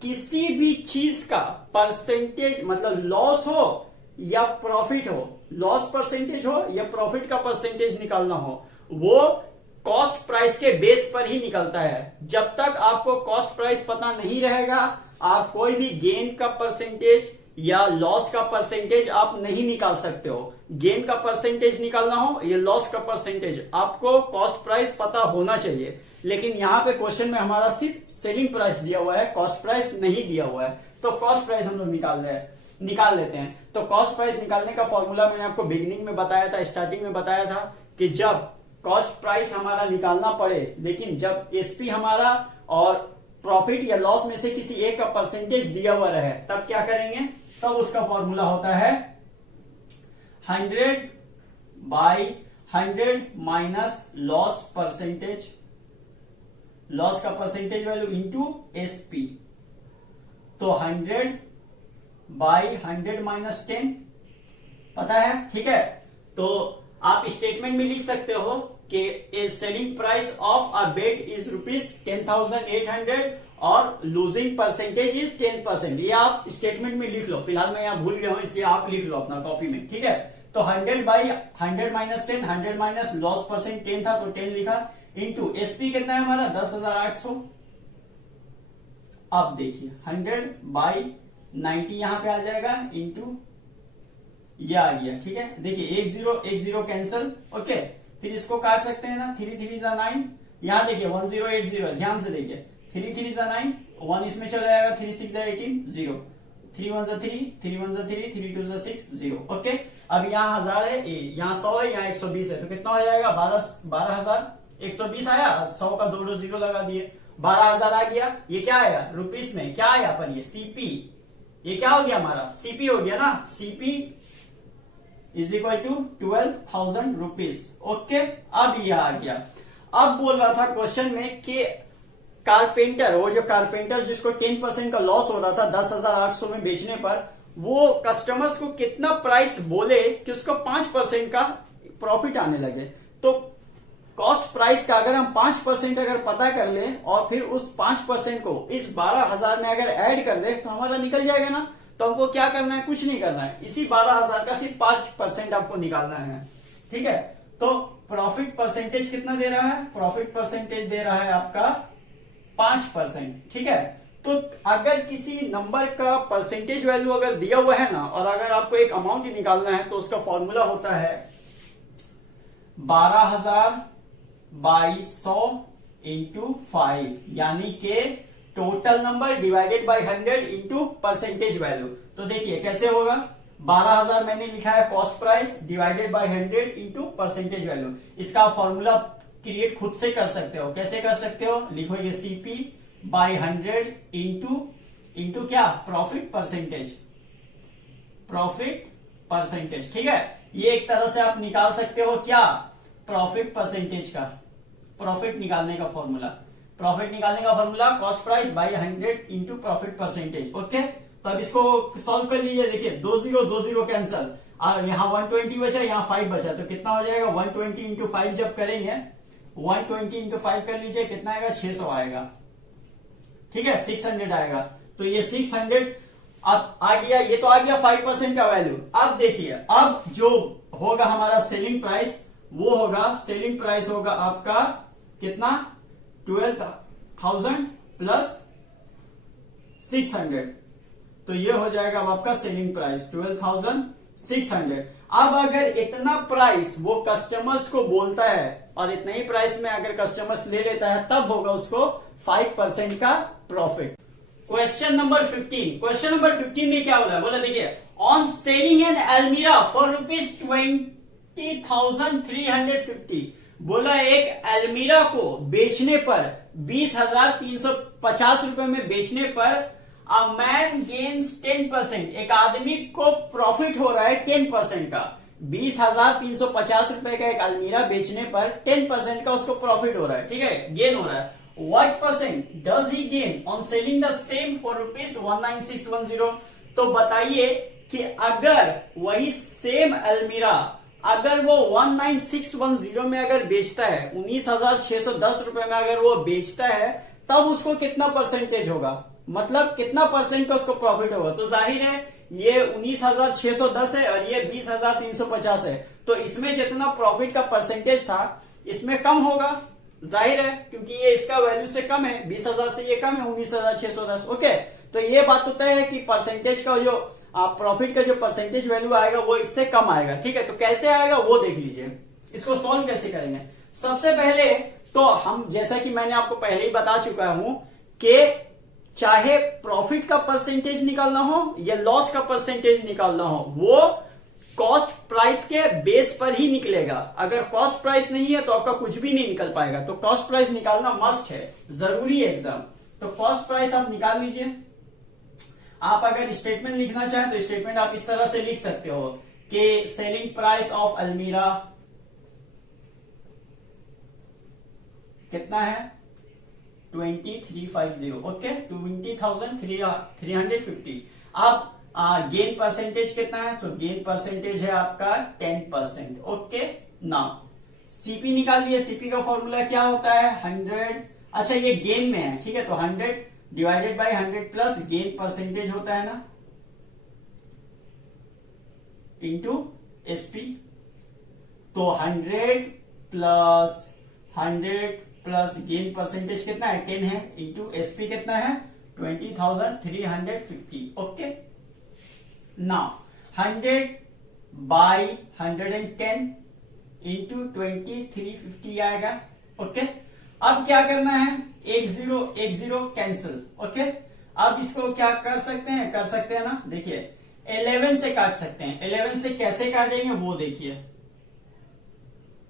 किसी भी चीज का परसेंटेज मतलब लॉस हो या प्रॉफिट हो, लॉस परसेंटेज हो या प्रॉफिट का परसेंटेज निकालना हो, वो कॉस्ट प्राइस के बेस पर ही निकलता है। जब तक आपको कॉस्ट प्राइस पता नहीं रहेगा, आप कोई भी गेन का परसेंटेज या लॉस का परसेंटेज आप नहीं निकाल सकते हो। गेन का परसेंटेज निकालना हो या लॉस का परसेंटेज, आपको कॉस्ट प्राइस पता होना चाहिए। लेकिन यहाँ पे क्वेश्चन में हमारा सिर्फ सेलिंग प्राइस दिया हुआ है, कॉस्ट प्राइस नहीं दिया हुआ है, तो कॉस्ट प्राइस हम लोग निकाल लेते हैं। तो कॉस्ट प्राइस निकालने का फॉर्मूला मैंने आपको बिगिनिंग में बताया था, स्टार्टिंग में बताया था कि जब कॉस्ट प्राइस हमारा निकालना पड़े, लेकिन जब एसपी हमारा और प्रॉफिट या लॉस में से किसी एक का परसेंटेज दिया हुआ रहे, तब क्या करेंगे, तब उसका फॉर्मूला होता है 100/100 माइनस लॉस परसेंटेज, लॉस का परसेंटेज वैल्यू इंटू एसपी। तो 100/100 माइनस 10 पता है, ठीक है। तो आप स्टेटमेंट में लिख सकते हो कि selling price of a bed is ₹10,800 और लूजिंग परसेंटेज इज 10%। ये आप स्टेटमेंट में लिख लो, फिलहाल मैं यहाँ भूल गया हूं इसलिए आप लिख लो अपना कॉपी में, ठीक है। तो 100/100 माइनस 10, 100 माइनस लॉस परसेंट 10 था तो 10 लिखा, इंटू एसपी कितना है हमारा 10,800। अब देखिए 100/90 यहां पे आ जाएगा, इंटू ये आ गया, ठीक है। देखिए एक जीरो कैंसल, ओके। फिर इसको काट सकते हैं ना, 3 3 जा 9, यहाँ देखिए 1080, ध्यान से देखिए 3 3 जा 9, 1 इसमें चला जाएगा, 3 6 जा 18, 0, 3 1 जा 3, 3 1 जा 3, 3 2 जा 6, 0, ओके। अब यहाँ 1000 है, यहाँ 100 है, यहाँ 120 है, तो कितना हो जाएगा 12,120 आया। 100 का 2 जीरो लगा दिए, 12,000 आ गया। ये क्या आया रुपीस में, क्या आया पर ये सीपी, ये क्या हो गया हमारा सीपी हो गया ना, CP is equal to 12,000 rupees, okay. अब ये आ गया। अब बोल रहा था क्वेश्चन में कि कारपेंटर, वो जो कारपेंटर जिसको 10% का लॉस हो रहा था 10,800 में बेचने पर, वो कस्टमर्स को कितना प्राइस बोले कि उसको 5% का प्रॉफिट आने लगे। तो कॉस्ट प्राइस का अगर हम 5% अगर पता कर ले और फिर उस 5% को इस 12,000 में अगर ऐड कर दे तो हमारा निकल जाएगा ना। तो हमको क्या करना है, कुछ नहीं करना है, इसी 12,000 का सिर्फ 5% आपको निकालना है, ठीक है। तो प्रॉफिट परसेंटेज कितना दे रहा है, प्रॉफिट परसेंटेज दे रहा है आपका 5%, ठीक है। तो अगर किसी नंबर का परसेंटेज वैल्यू अगर दिया हुआ है ना, और अगर आपको एक अमाउंट निकालना है तो उसका फॉर्मूला होता है 12,000 बाई 100 इंटू 5, यानी के total number divided by 100 into percentage value. तो देखिए कैसे होगा, 12,000 मैंने लिखा है cost price divided by 100 into percentage value. इसका फॉर्मूला क्रिएट खुद से कर सकते हो, कैसे कर सकते हो, लिखो ये सीपी बाय 100 इंटू क्या, प्रॉफिट परसेंटेज, प्रॉफिट परसेंटेज, ठीक है। ये एक तरह से आप निकाल सकते हो क्या, प्रॉफिट परसेंटेज का, प्रॉफिट निकालने का फॉर्मूला, प्रॉफिट निकालने का formula cost price by 100 into profit percentage, okay. तो अब इसको सॉल्व कर लीजिए, देखिए 2 0 कैंसल, यहाँ 120 बचा, यहाँ 5 बचा, तो कितना हो जाएगा 120 इंटू 5 जब करेंगे, 120 इंटू 5 कर लीजिए, कितना आएगा 600 आएगा, ठीक है, 600 आएगा। तो ये 600 अब आ गया, ये तो आ गया 5% का वैल्यू। अब देखिए अब जो होगा हमारा सेलिंग प्राइस, वो होगा, सेलिंग प्राइस होगा आपका कितना, 12,000 प्लस 600, तो ये हो जाएगा अब आपका सेलिंग प्राइस 12,600। अब अगर इतना प्राइस वो कस्टमर्स को बोलता है और इतना ही प्राइस में अगर कस्टमर्स ले लेता है, तब होगा उसको 5% का profit. Question number 15, question number 15 में क्या बोला, बोला देखिए ऑन सेलिंग एन एल्मीरा फॉर ₹20,350, बोला एक एल्मीरा को बेचने पर 20,350 रुपए में बेचने पर अ मैन गेन्स 10%, एक आदमी को प्रॉफिट हो रहा है 10% का। 20,350 रुपए का एक अलमीरा बेचने पर 10% का उसको प्रॉफिट हो रहा है, ठीक है, गेन हो रहा है। What percent does he gain on selling the same for ₹19610? तो बताइए कि अगर वही सेम अलमीरा अगर वो 19610 में अगर बेचता है, 19,610 रुपए में अगर वो बेचता है, तब उसको कितना परसेंटेज होगा, मतलब कितना परसेंट का उसको प्रॉफिट होगा। तो जाहिर है ये 19,610 है और ये 20,350 है, तो इसमें जितना प्रॉफिट का परसेंटेज था इसमें कम होगा, जाहिर है, क्योंकि ये इसका वैल्यू से कम है, 20,000 से ये कम है 19,610, ओके। तो ये बात तो तय है कि परसेंटेज का जो प्रॉफिट का जो परसेंटेज वैल्यू आएगा वो इससे कम आएगा, ठीक है। तो कैसे आएगा वो देख लीजिए, इसको सॉल्व कैसे करेंगे। सबसे पहले तो हम, जैसा कि मैंने आपको पहले ही बता चुका हूं कि चाहे प्रॉफिट का परसेंटेज निकालना हो या लॉस का परसेंटेज निकालना हो, वो कॉस्ट प्राइस के बेस पर ही निकलेगा। अगर कॉस्ट प्राइस नहीं है तो आपका कुछ भी नहीं निकल पाएगा। तो कॉस्ट प्राइस निकालना मस्ट है, जरूरी है एकदम। तो कॉस्ट प्राइस आप निकाल लीजिए। आप अगर स्टेटमेंट लिखना चाहें तो स्टेटमेंट आप इस तरह से लिख सकते हो कि सेलिंग प्राइस ऑफ अलमीरा कितना है 2350, ओके, 20,350। अब गेन परसेंटेज कितना है, तो गेन परसेंटेज है आपका 10%, ओके। नाउ सीपी निकाल लिए, सीपी का फॉर्मूला क्या होता है 100, अच्छा ये गेन में है, ठीक है, तो 100 divided by 100 plus gain percentage होता है ना इंटू एसपी। तो 100 प्लस गेन परसेंटेज कितना है 10 है, इंटू एसपी कितना है 20,350, ओके। नाउ 100 बाई 110 इंटू 2350 आएगा। ओके, अब क्या करना है, एक जीरो कैंसिल। ओके, अब इसको क्या कर सकते हैं ना, देखिए 11 से काट सकते हैं। 11 से कैसे काटेंगे वो देखिए,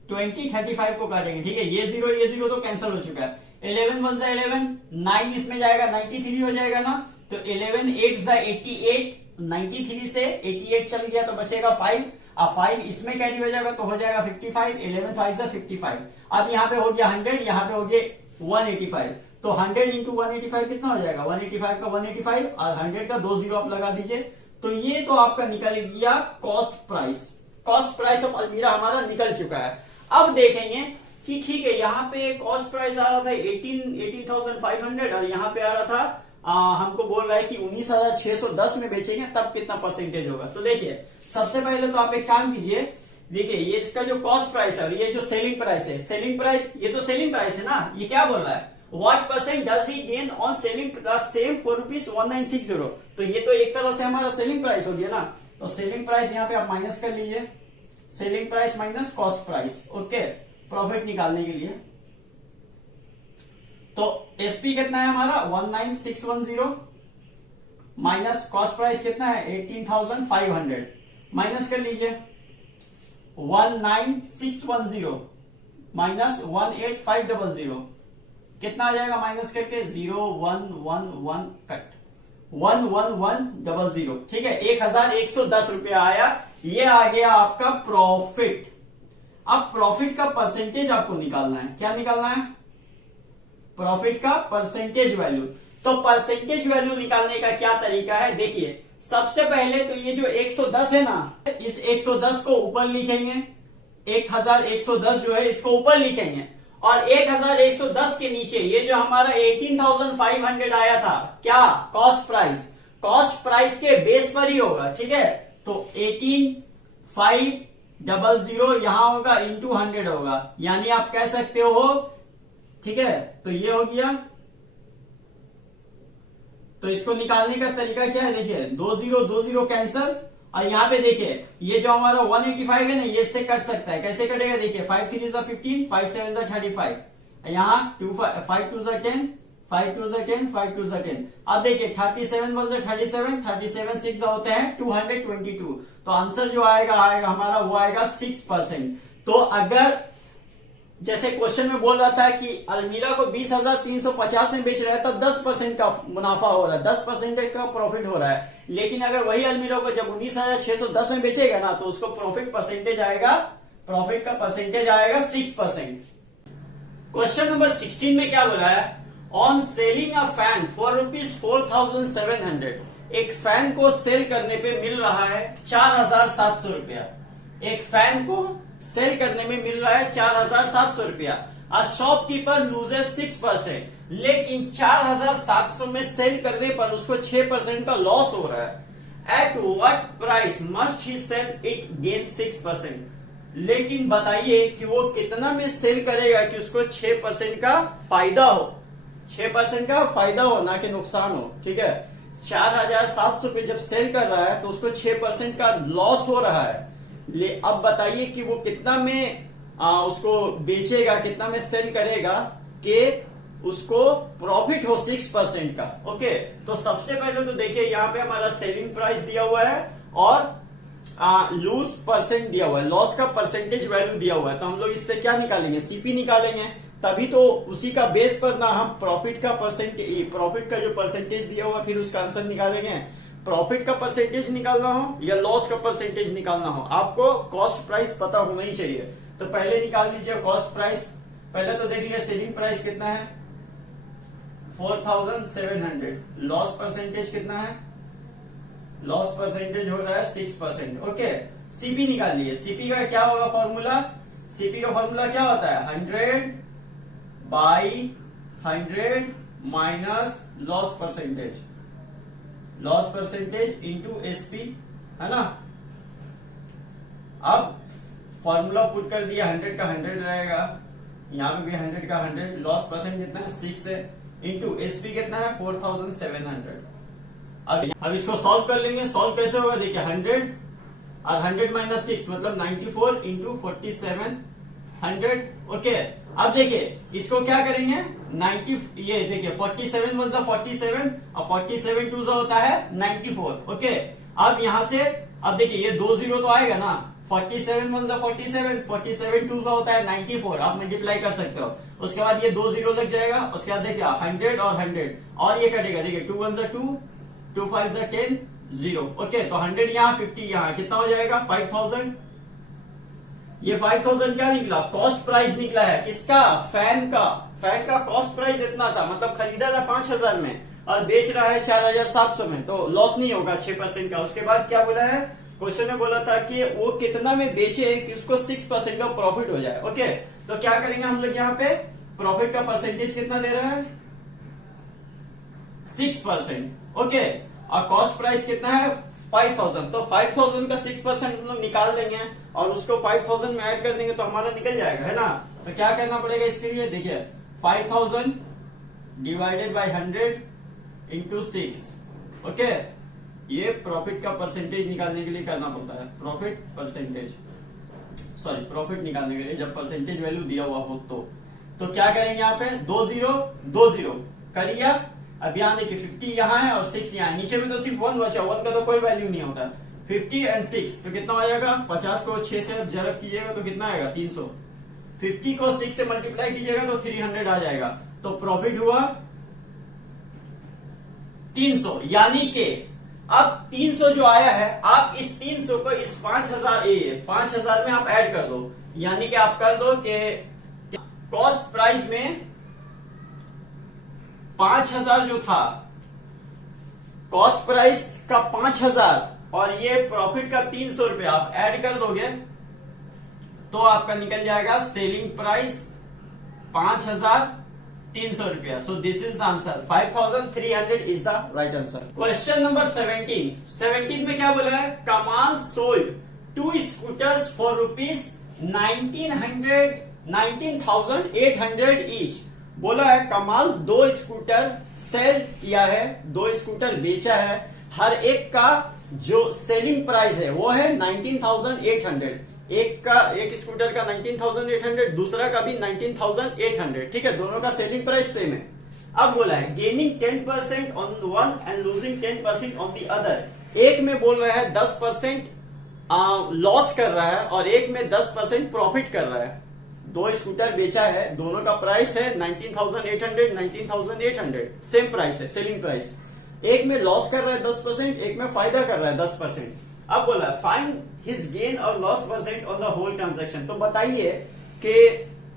2035 को काटेंगे। ठीक है, ये जीरो तो कैंसिल हो चुका है। 11 1 जा 11, 9 इसमें जाएगा 93 हो जाएगा ना, तो 11 8 जा 88, 93 से 88 चल गया तो बचेगा 5। अब 5 इसमें कैरी हो जाएगा तो हो जाएगा 55। 11 5 जा 55। अब यहाँ पे हो गया 100, यहाँ पे हो गया 185, तो 100 इंटू 185 कितना हो जाएगा, 185 का 185 और 100 का 2 जीरो आप लगा दीजिए। तो ये तो आपका निकल गया cost price. Cost price of अलमीरा हमारा निकल चुका है। अब देखेंगे कि ठीक है, यहाँ पे कॉस्ट प्राइस आ रहा था 18,500 और यहाँ पे आ रहा था हमको बोल रहा है कि 19,610 में बेचेंगे, तब कितना परसेंटेज होगा। तो देखिए, सबसे पहले तो आप एक काम कीजिए, देखिए ये इसका जो कॉस्ट प्राइस है और ये जो सेलिंग प्राइस है, सेलिंग प्राइस, ये तो सेलिंग प्राइस है ना, ये क्या बोल रहा है, what percent does he gain on selling the same for ₹1960। तो ये तो एक तरह से हमारा सेलिंग प्राइस हो गया ना, तो सेलिंग प्राइस यहाँ पे आप माइनस कर लीजिए, selling price minus cost price. Okay, profit निकालने के लिए तो एसपी कितना है हमारा 19610 माइनस कॉस्ट प्राइस कितना है 18,500, माइनस कर लीजिए 19610 माइनस 18500 कितना आ जाएगा, माइनस करके 0111 कट 11100। ठीक है, 1110 रुपया आया, ये आ गया आपका प्रॉफिट। अब प्रॉफिट का परसेंटेज आपको निकालना है, क्या निकालना है, प्रॉफिट का परसेंटेज वैल्यू। तो परसेंटेज वैल्यू निकालने का क्या तरीका है, देखिए सबसे पहले तो ये जो 110 है ना, इस 110 को ऊपर लिखेंगे, 1110 जो है इसको ऊपर लिखेंगे और 1110 के नीचे ये जो हमारा 18,500 आया था, क्या, कॉस्ट प्राइस, कॉस्ट प्राइस के बेस पर ही होगा। ठीक है, तो 18,500 यहां होगा इंटू 100 होगा, यानी आप कह सकते हो। ठीक है, तो ये हो गया। तो इसको निकालने का तरीका क्या है, देखिए 2 जीरो कैंसल और यहाँ पे देखिए ये जो हमारा 185 है ना, ये इससे कट सकता है, कैसे कटेगा, देखिए 5 3 जा 15, 5 7 जा 35, यहाँ 5 2 जा 10, 5 2 जा 10, 5 2 जा 10। अब देखिए 37 1 जा 37, 37 6 जा होते हैं 222। तो आंसर जो आएगा हमारा वो आएगा 6%। तो अगर जैसे क्वेश्चन में बोल रहा था कि अलमीरा को 20,350 में बेच रहा है तब 10% का मुनाफा हो रहा है, 10% का प्रॉफिट हो रहा है। लेकिन अगर वही अलमीरा को जब 19,610 में बेचेगा ना, तो उसको प्रॉफिट का परसेंटेज आएगा 6%। क्वेश्चन नंबर 16 में क्या बोला है, on selling a fan for ₹4,700, एक फैन को सेल करने पे मिल रहा है 4,700 रुपया। एक फैन को सेल करने में मिल रहा है 4,700 रुपया। अ शॉपकीपर लूजेस 6%, लेकिन 4,700 में सेल करने पर उसको 6% का लॉस हो रहा है। At what price must he sell it gain 6%। लेकिन बताइए कि वो कितना में सेल करेगा कि उसको 6% का फायदा हो, 6% का फायदा हो, ना कि नुकसान हो। ठीक है, 4,700 पे जब सेल कर रहा है तो उसको 6% का लॉस हो रहा है। अब बताइए कि वो कितना में उसको बेचेगा, कितना में सेल करेगा कि उसको प्रॉफिट हो 6% का। ओके, तो सबसे पहले तो देखिए यहाँ पे हमारा सेलिंग प्राइस दिया हुआ है और लूज परसेंट दिया हुआ है, लॉस का परसेंटेज वैल्यू दिया हुआ है। तो हम लोग इससे क्या निकालेंगे, सीपी निकालेंगे, तभी तो उसी का बेस पर ना हम प्रॉफिट का जो परसेंटेज दिया हुआ फिर उसका आंसर निकालेंगे। प्रॉफिट का परसेंटेज निकालना हो या लॉस का परसेंटेज निकालना हो, आपको कॉस्ट प्राइस पता होना ही चाहिए। तो पहले निकाल दीजिए कॉस्ट प्राइस। पहले तो देख लीजिए सेलिंग प्राइस कितना है 4,700, लॉस परसेंटेज कितना है, लॉस परसेंटेज हो रहा है 6%। ओके, सीपी निकाल लीजिए। सीपी का क्या होगा फॉर्मूला, सीपी का फॉर्मूला क्या होता है 100/100 minus loss percentage into SP, है ना। अब फॉर्मूला पुट कर दिया, 100 का 100 रहेगा, यहाँ पे भी 100 का 100, लॉस परसेंट कितना है 6 है, इंटू एसपी कितना है 4,700। अब इसको सॉल्व कर लेंगे। सॉल्व कैसे होगा, देखिए 100 और 100 माइनस 6 मतलब 94 इंटू 4700। ओके, अब देखिए इसको क्या करेंगे 90, ये देखिए 47 वन सा 47 और 47 टू सा होता है 94। ओके, अब यहां से अब देखिए ये 2 जीरो तो आएगा ना, 47 वन सा 47, 47 टू सा होता है 94, आप मल्टीप्लाई कर सकते हो। उसके बाद ये 2 जीरो लग जाएगा, उसके बाद देखिए 100 और 100 और ये कटेगा, देखिए 2 वन सा 2, 2 फाइव सा 10, 0। ओके, तो 100 यहाँ 50 यहाँ कितना हो जाएगा 5000। ये 5000 क्या निकला, कॉस्ट प्राइस निकला है किसका, फैन का। फैन का कॉस्ट प्राइस इतना था, मतलब खरीदा था 5000 में और बेच रहा है 4700 में, तो लॉस नहीं होगा 6% का। उसके बाद क्या बोला है, क्वेश्चन ने बोला था कि वो कितना में बेचे कि उसको 6% का प्रॉफिट हो जाए। ओके, तो क्या करेंगे हम लोग यहाँ पे, प्रॉफिट का परसेंटेज कितना दे रहा है 6%। ओके, और कॉस्ट प्राइस कितना है 5000, तो 5000 का 6% हम लोग निकाल देंगे और उसको 5000 में ऐड कर देंगे तो हमारा निकल जाएगा, है ना। तो क्या करना पड़ेगा इसके लिए, देखिए 5000 डिवाइडेड बाई 100 इंटू 6। ओके, ये प्रॉफिट का परसेंटेज निकालने के लिए करना पड़ता है, प्रॉफिट परसेंटेज, सॉरी प्रॉफिट निकालने के लिए जब परसेंटेज वैल्यू दिया हुआ हो तो क्या करेंगे यहाँ पे 2 जीरो 2 जीरो करिए। अब यहाँ देखिए 50 यहाँ है और 6 यहाँ, नीचे में तो सिर्फ 1 बचा, 1 का तो कोई वैल्यू नहीं होता। 50 एंड 6 तो कितना आ जाएगा, 50 को 6 से जरब कीजिएगा तो कितना आएगा 300, 50 को 6 से मल्टीप्लाई कीजिएगा तो 300 आ जाएगा, तो प्रॉफिट हुआ 300। यानी कि अब 300 जो आया है, आप इस 300 को इस 5000 में आप ऐड कर दो, यानी कि आप कर दो कि कॉस्ट प्राइस में 5000 जो था, कॉस्ट प्राइस का 5000 और ये प्रॉफिट का 300 रुपया आप ऐड कर दोगे तो आपका निकल जाएगा सेलिंग प्राइस 5300 रुपया। सो this is the answer, 5300 is the right answer. Question number 17 में क्या बोला है, कमाल sold 2 scooters for rupees 19,800 each. बोला है कमाल 2 स्कूटर सेल किया है, 2 स्कूटर बेचा है, हर एक का जो सेलिंग प्राइस है वो है 19,800। एक स्कूटर का 19,800, दूसरा का भी 19,800, ठीक है, दोनों का सेलिंग प्राइस सेम है। अब बोला है gaining 10% on one and losing 10% on the other. एक में बोल रहा है 10% लॉस कर रहा है और एक में 10% प्रॉफिट कर रहा है। 2 स्कूटर बेचा है, दोनों का प्राइस है 19,800, 19,800 सेम प्राइस है, सेलिंग प्राइस। एक में लॉस कर रहा है 10%, एक में फायदा कर रहा है 10%। अब बोला फाइंड हिज गेन और loss percent on the whole transaction. तो बताइए कि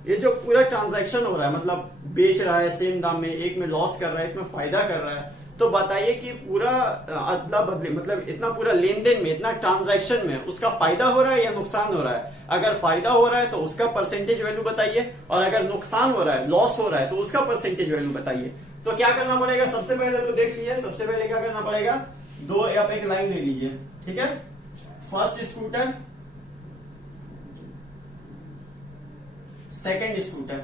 ये जो पूरा ट्रांजैक्शन हो रहा है, मतलब बेच रहा है सेम दाम में, एक में लॉस कर रहा है, एक में फायदा कर रहा है, तो बताइए कि पूरा अदला बदली, मतलब इतना पूरा लेन देन में, इतना ट्रांजैक्शन में उसका फायदा हो रहा है या नुकसान हो रहा है। अगर फायदा हो रहा है तो उसका परसेंटेज वैल्यू बताइए, और अगर नुकसान हो रहा है, लॉस हो रहा है, तो उसका परसेंटेज वैल्यू बताइए। तो क्या करना पड़ेगा, सबसे पहले तो देख लीजिए, सबसे पहले क्या करना पड़ेगा, दो आप एक लाइन ले लीजिए, ठीक है। First scooter, second scooter,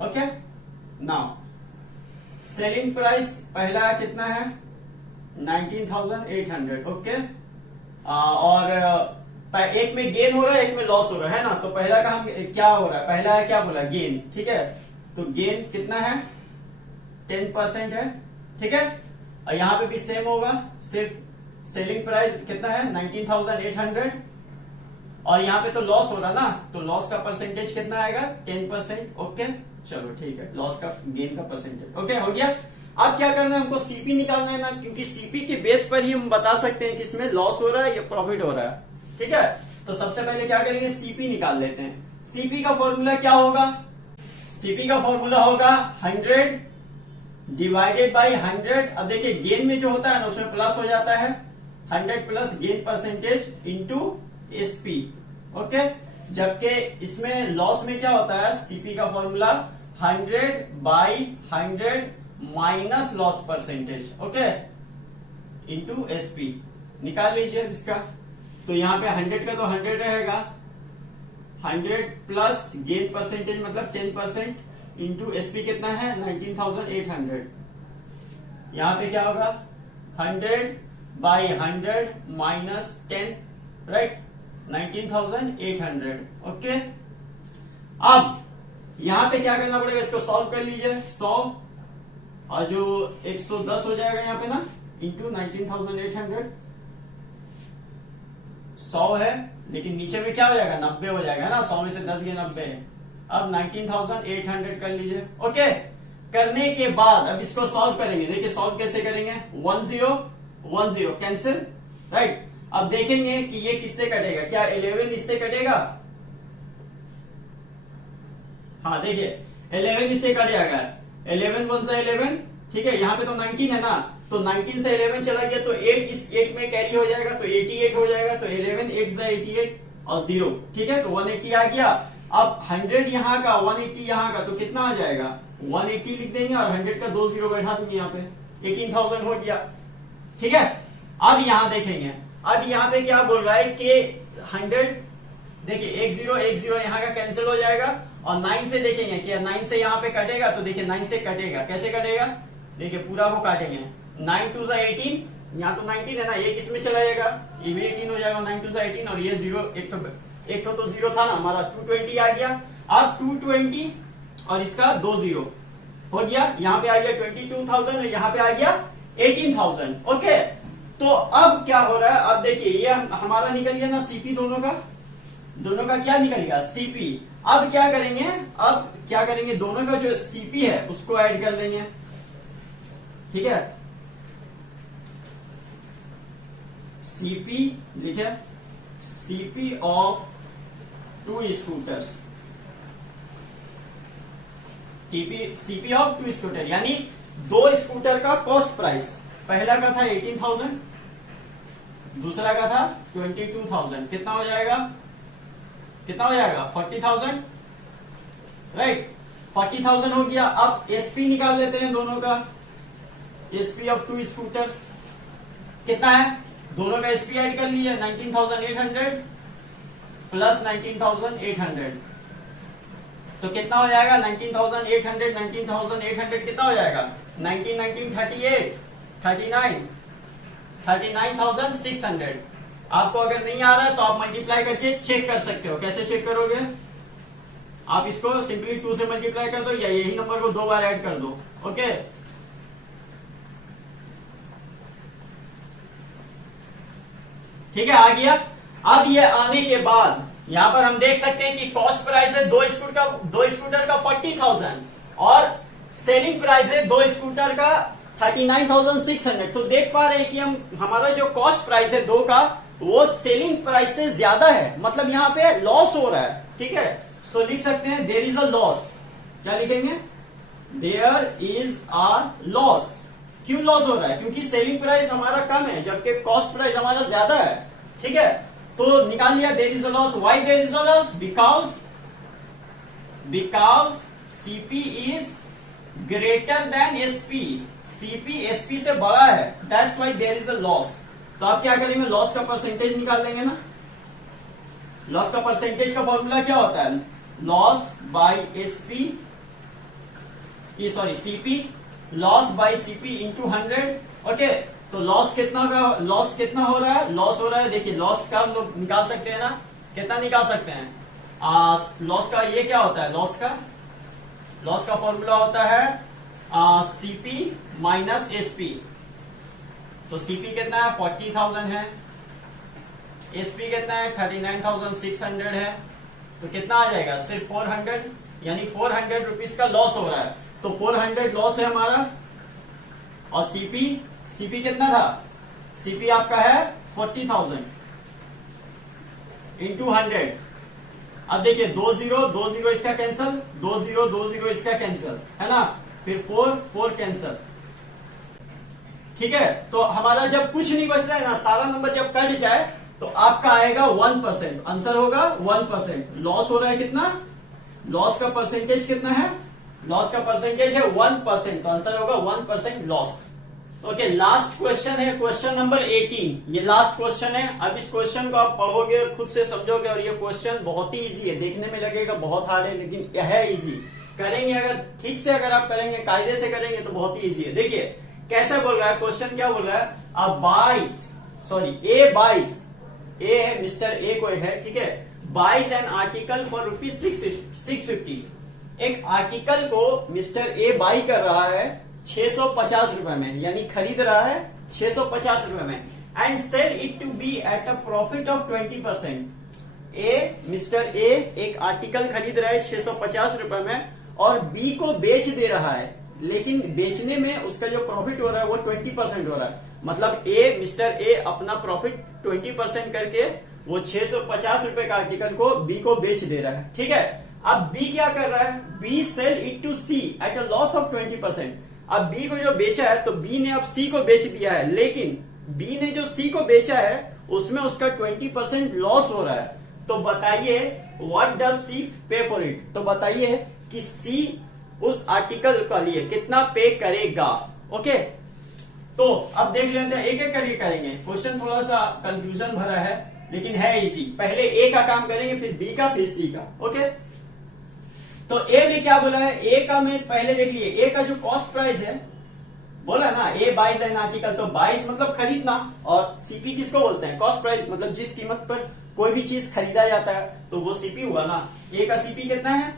okay. Now selling price पहला कितना है 19,800, ओके। और एक में गेन हो रहा है, एक में लॉस हो रहा है ना। तो पहला का हम क्या हो रहा है, पहला है क्या बोला, गेन, ठीक है। तो गेन कितना है 10% है, ठीक है। और यहां पे भी सेम होगा, सिर्फ सेलिंग प्राइस कितना है 19,800 और यहां पे तो लॉस हो रहा ना, तो लॉस का परसेंटेज कितना आएगा 10%, ओके। चलो ठीक है, लॉस का गेन का परसेंटेज, ओके हो गया। अब क्या करना है, हमको सीपी निकालना है ना, क्योंकि सीपी के बेस पर ही हम बता सकते हैं कि इसमें लॉस हो रहा है या प्रॉफिट हो रहा है, ठीक है। तो सबसे पहले क्या करेंगे, सीपी निकाल लेते हैं। सीपी का फॉर्मूला क्या होगा, सीपी का फॉर्मूला होगा 100 डिवाइडेड बाई 100। अब देखिए गेन में जो होता है ना उसमें प्लस हो जाता है, 100 plus gain percentage into SP, okay. जबकि इसमें लॉस में क्या होता है, सीपी का formula 100 by 100 minus loss percentage, okay, into SP. निकाल लीजिए इसका, तो यहां पे 100 का तो 100 रहेगा, 100 प्लस गेन परसेंटेज मतलब 10% इंटू एसपी कितना है 19,800। यहां पे क्या होगा 100 बाई 100 माइनस 10, राइट, 19,800। ओके, अब यहां पे क्या करना पड़ेगा, इसको सॉल्व कर लीजिए। 100 और जो 110 हो जाएगा यहाँ पे ना, इंटू 19,800। 100 है, लेकिन नीचे में क्या हो जाएगा, 90 हो जाएगा ना, 100 में से 10 गए 90। अब 19,800 कर लीजिए। ओके, करने के बाद अब इसको सॉल्व करेंगे। देखिए सॉल्व कैसे करेंगे, 10 10 कैंसिल, राइट। अब देखेंगे कि ये किससे कटेगा, क्या 11 इससे कटेगा? हाँ देखिए 11 इससे कट जाएगा, 11 1 से 11, ठीक है। यहाँ पे तो 19 है ना, तो 19 से 11 चला गया तो 8 इस 8 में कैरी हो जाएगा, तो 88 हो जाएगा। तो 11 8 से 88 और 0, ठीक है, तो 180 आ गया। अब 100 यहाँ का, 180 यहाँ का, तो कितना आ जाएगा, 180 लिख देंगे और 100 का 2 0 बैठा दूंगी यहाँ पे, 18,000 हो गया, ठीक है। अब यहां देखेंगे, अब यहाँ पे क्या बोल रहा है कि 100, देखिए 1 0 यहाँ का कैंसिल हो जाएगा। और 9 से देखेंगे कि 9 से यहाँ पे कटेगा, तो देखिए 9 से कटेगा, कैसे कटेगा, देखिए पूरा को काटेंगे। 9 2 18, यहाँ तो 19 है ना, ये किस में चला जाएगा, ये भी 18 हो जाएगा। 9 2 18 और ये 0, एक तो 0 था ना हमारा, 220 आ गया। अब 220 और इसका 2 0 हो गया, यहाँ पे आ गया 22,000 और यहाँ पे आ गया 18,000। ओके, तो अब क्या हो रहा है, अब देखिए ये हमारा निकल गया ना सीपी, दोनों का क्या निकल गया, सीपी। अब क्या करेंगे, दोनों का जो सीपी है उसको ऐड कर लेंगे, ठीक है। सीपी लिखे, CP of 2 scooters, CP of 2 scooter, यानी 2 स्कूटर का कॉस्ट प्राइस। पहला का था 18,000, दूसरा का था 22,000। कितना हो जाएगा, 40,000, राइट, 40,000 हो गया। अब एसपी निकाल लेते हैं दोनों का, एसपी ऑफ 2 स्कूटर्स कितना है, दोनों का एसपी ऐड कर लिया, 19,800 प्लस 19,800, तो कितना हो जाएगा, 19,800 कितना हो जाएगा, 19 38 39,600। आपको अगर नहीं आ रहा है तो आप मल्टीप्लाई करके चेक कर सकते हो। कैसे चेक करोगे, आप इसको सिंपली 2 से मल्टीप्लाई कर दो या यही नंबर को 2 बार ऐड कर दो। ओके, ठीक है, आ गया। अब ये आने के बाद यहां पर हम देख सकते हैं कि कॉस्ट प्राइस है 2 स्कूटर का 40,000 और सेलिंग प्राइस है 2 स्कूटर का 39,600। तो देख पा रहे हैं कि हमारा जो कॉस्ट प्राइस है 2 का, वो सेलिंग प्राइस से ज्यादा है, मतलब यहाँ पे लॉस हो रहा है, ठीक है। सो लिख सकते हैं देयर इज अ लॉस। क्या लिखेंगे, देयर इज अ लॉस। क्यों लॉस हो रहा है, क्योंकि सेलिंग प्राइस हमारा कम है जबकि कॉस्ट प्राइस हमारा ज्यादा है, ठीक है। तो निकाल लिया there is a loss. Why there is a loss, because CP is greater than SP, CP SP से बड़ा है, that's why there is a loss. तो आप क्या करेंगे, लॉस का परसेंटेज निकाल लेंगे ना। लॉस का परसेंटेज का फॉर्मूला क्या होता है, loss by SP, sorry CP, loss by CP into 100। Okay, तो लॉस कितना हो रहा है, लॉस हो रहा है, देखिए लॉस का हम लोग निकाल सकते हैं ना, कितना निकाल सकते हैं, लॉस का ये क्या होता है, लॉस का फॉर्मूला होता है सीपी माइनस एसपी। तो सीपी कितना है, 40,000 है, एसपी कितना है, 39,600 है, तो कितना आ जाएगा, सिर्फ 400, यानी 400 रुपीज का लॉस हो रहा है। तो 400 लॉस है हमारा। और सीपी कितना था, सीपी आपका है 40,000 इंटू 100। अब देखिए 2 0 इसका कैंसल, 2 0 इसका कैंसल है ना, फिर 4 कैंसल, ठीक है। तो हमारा जब कुछ नहीं बचता है ना, सारा नंबर जब कट जाए तो आपका आएगा 1%, आंसर होगा 1%। लॉस हो रहा है कितना, लॉस का परसेंटेज कितना है, लॉस का परसेंटेज है 1%, तो आंसर होगा 1% लॉस। ओके, लास्ट क्वेश्चन है, क्वेश्चन नंबर 18। ये लास्ट क्वेश्चन है। अब इस क्वेश्चन को आप पढ़ोगे और खुद से समझोगे, और ये क्वेश्चन बहुत ही इजी है, देखने में लगेगा बहुत हार्ड है लेकिन यह है इजी। करेंगे अगर ठीक से, अगर आप करेंगे, कायदे से करेंगे तो बहुत ही इजी है। देखिए कैसे बोल रहा है क्वेश्चन, क्या बोल रहा है, अ सॉरी ए बाइज, ए है मिस्टर ए को है, ठीक है, buys an article for rupees 650। एक आर्टिकल को मिस्टर ए बाई कर रहा है 650 रुपए में, यानी खरीद रहा है 650 रुपए में, and sell it to B at a profit of 20%। Mister A एक आर्टिकल खरीद रहा है 650 रुपए में और बी को बेच दे रहा है, लेकिन बेचने में उसका जो प्रॉफिट हो रहा है वो 20% हो रहा है। मतलब मिस्टर ए अपना प्रॉफिट 20% करके वो 650 रुपए का आर्टिकल को बी को बेच दे रहा है, ठीक है। अब बी क्या कर रहा है, B sell it to C at a loss of 20%। अब बी को जो बेचा है तो बी ने अब सी को बेच दिया है, लेकिन बी ने जो सी को बेचा है उसमें उसका 20% लॉस हो रहा है। तो बताइए व्हाट डज सी पे फॉर इट, तो बताइए कि सी उस आर्टिकल के लिए कितना पे करेगा। ओके, तो अब देख लेते हैं, एक एक करके करेंगे। क्वेश्चन थोड़ा सा कंफ्यूजन भरा है लेकिन है इजी। पहले ए का काम करेंगे, फिर बी का, फिर सी का। ओके, तो ए ने क्या बोला है, ए का में पहले देख लिए, ए का जो कॉस्ट प्राइस है, बोला ना ए बाइज एन आर्टिकल, तो बाइज मतलब खरीदना, और सीपी किसको बोलते हैं, कॉस्ट प्राइस, मतलब जिस कीमत पर कोई भी चीज खरीदा जाता है तो वो सीपी हुआ ना। ए का सीपी कितना है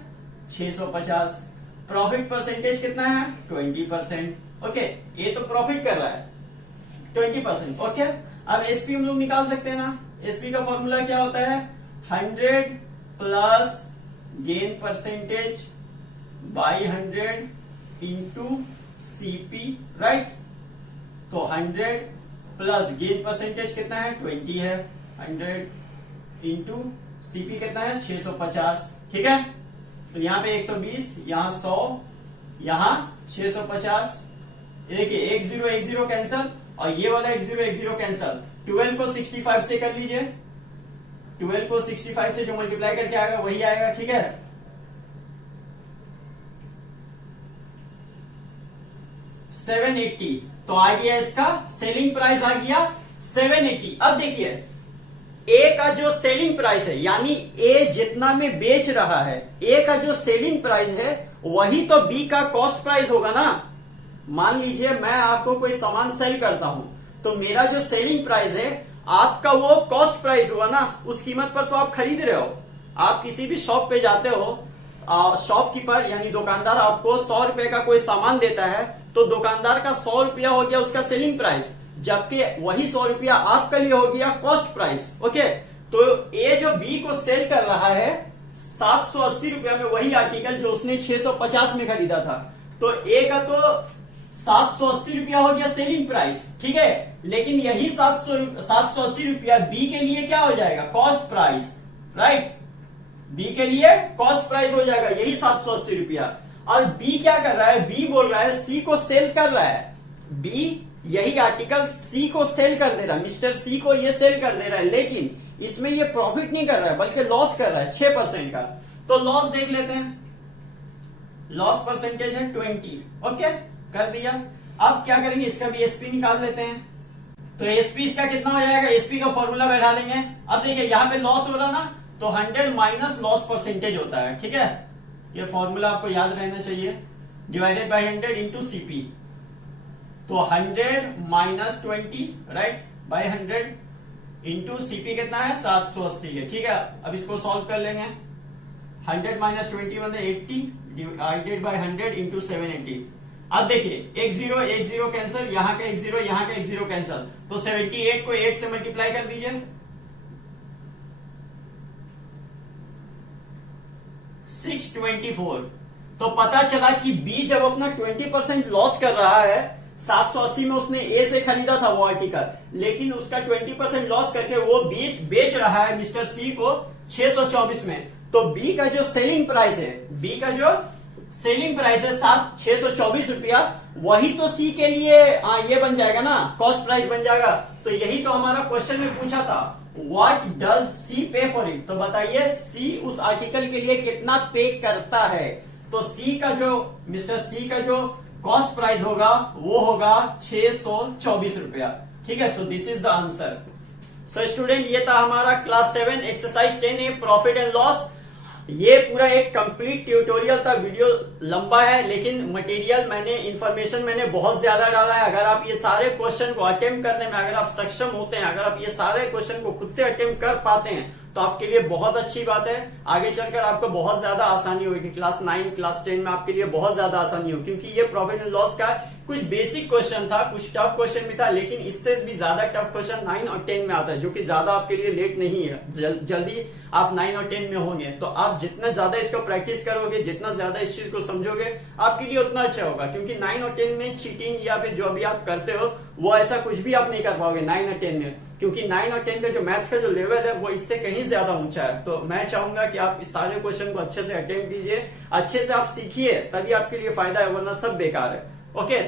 650, प्रॉफिट परसेंटेज कितना है 20%। ओके, ये तो प्रॉफिट कर रहा है 20%। ओके, अब एसपी हम लोग निकाल सकते हैं ना। एसपी का फॉर्मूला क्या होता है, 100 plus gain percentage by 100 into CP, right. तो 100 प्लस गेन परसेंटेज कितना है 20 है, 100 इंटू सीपी कितना है 650, ठीक है। तो यहाँ पे 120, यहाँ 100, यहाँ 650। देखिए 1 0 1 0 कैंसल, और ये वाला 1 0 1 0 कैंसल। 12 को 65 से कर लीजिए, 12 को 65 से जो मल्टीप्लाई करके आएगा वही आएगा, ठीक है। $780, तो आ गया इसका सेलिंग प्राइस, आ गया 780। अब देखिए ए का जो सेलिंग प्राइस है, यानी ए जितना में बेच रहा है, ए का जो सेलिंग प्राइस है वही तो बी का कॉस्ट प्राइस होगा ना। मान लीजिए मैं आपको कोई सामान सेल करता हूं, तो मेरा जो सेलिंग प्राइस है आपका वो कॉस्ट प्राइस हुआ ना, उस कीमत पर तो आप खरीद रहे हो। आप किसी भी शॉप पे जाते हो, शॉपकीपर यानी दुकानदार आपको 100 रुपए का कोई सामान देता है, तो दुकानदार का 100 रुपया हो गया उसका सेलिंग प्राइस, जबकि वही 100 रुपया आपके लिए हो गया कॉस्ट प्राइस। ओके, तो ए जो बी को सेल कर रहा है 780 रुपया में वही आर्टिकल जो उसने 650 में खरीदा था, तो ए का तो 780 रुपया हो गया सेलिंग प्राइस, ठीक है। लेकिन यही 780 रुपया बी के लिए क्या हो जाएगा, कॉस्ट प्राइस, राइट। बी के लिए कॉस्ट प्राइस हो जाएगा यही 780 रुपया। और बी क्या कर रहा है, बी बोल रहा है सी को सेल कर रहा है, बी यही आर्टिकल सी को सेल कर दे रहा है, मिस्टर सी को ये सेल कर दे रहा है, लेकिन इसमें ये प्रॉफिट नहीं कर रहा है बल्कि लॉस कर रहा है 6% का। तो लॉस देख लेते हैं, लॉस परसेंटेज है 20। ओके, कर दिया। अब क्या करेंगे, इसका भी एसपी निकाल लेते हैं। तो एसपी इसका कितना हो जाएगा, एसपी का फॉर्मूला बैठा लेंगे। अब देखिए यहाँ पे लॉस हो रहा ना, तो 100 माइनस लॉस परसेंटेज होता है, ठीक है। ये फॉर्मूला आपको याद रहना चाहिए, डिवाइडेड बाई 100 इंटू सीपी। तो 100 minus 20, right, by 100 into CP कितना है 780 है, ठीक है। अब इसको सॉल्व कर लेंगे। 100 माइनस 20 मतलब 80 डिवाइडेड बाई 100 इंटू 780। अब देखिए 1 0 1 0 कैंसल, यहाँ का 1 0 यहाँ का 1 0 कैंसल, तो 78 को 8 से मल्टीप्लाई कर दीजिए, 624। तो पता चला कि बी जब अपना 20% लॉस कर रहा है, 780 में उसने ए से खरीदा था वो आर्टिकल, लेकिन उसका 20% लॉस करके वो बेच रहा है मिस्टर सी को 624 में। तो बी का जो सेलिंग प्राइस है, बी का जो सेलिंग प्राइस है 624 रुपया, वही तो सी के लिए ये बन जाएगा ना, कॉस्ट प्राइस बन जाएगा। तो यही तो हमारा क्वेश्चन में पूछा था, व्हाट डज सी पे फॉर इट। तो बताइए सी उस आर्टिकल के लिए कितना पे करता है। तो सी का जो मिस्टर सी का जो कॉस्ट प्राइस होगा वो होगा 624 रुपया, ठीक है। सो this is the answer. So student, ये था हमारा class 7 exercise 10A profit and loss. ये पूरा एक कंप्लीट ट्यूटोरियल था, वीडियो लंबा है लेकिन मटेरियल इंफॉर्मेशन मैंने बहुत ज्यादा डाला है। अगर आप ये सारे क्वेश्चन को अटेम्प्ट करने में अगर आप सक्षम होते हैं, अगर आप ये सारे क्वेश्चन को खुद से अटेम्प्ट कर पाते हैं तो आपके लिए बहुत अच्छी बात है। आगे चलकर आपको बहुत ज्यादा आसानी होगी, क्लास 9 क्लास 10 में आपके लिए बहुत ज्यादा आसानी होगी, क्योंकि ये प्रॉफिट एंड लॉस का कुछ बेसिक क्वेश्चन था, कुछ टफ क्वेश्चन भी था, लेकिन इससे भी ज्यादा टफ क्वेश्चन 9 और 10 में आता है, जो कि ज्यादा आपके लिए लेट नहीं है। जल्दी आप 9 और 10 में होंगे तो आप जितना ज्यादा इसको प्रैक्टिस करोगे, जितना ज्यादा इस चीज को समझोगे, आपके लिए उतना अच्छा होगा। क्योंकि 9 और 10 में चीटिंग या फिर जो भी आप करते हो वो ऐसा कुछ भी आप नहीं कर पाओगे 9 और 10 में, क्योंकि 9 और 10 का जो मैथ्स का जो लेवल है वो इससे कहीं ज्यादा ऊंचा है। तो मैं चाहूंगा कि आप इस सारे क्वेश्चन को अच्छे से अटेम्प्ट कीजिए, अच्छे से आप सीखिए, तभी आपके लिए फायदा है, वरना सब बेकार है। ओके,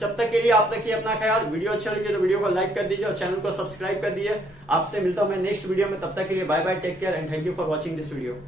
जब तक के लिए आप रखिए अपना ख्याल। वीडियो अच्छा लगे तो वीडियो को लाइक कर दीजिए और चैनल को सब्सक्राइब कर दीजिए। आपसे मिलता हूं मैं नेक्स्ट वीडियो में, तब तक के लिए bye bye, take care and thank you for watching this video.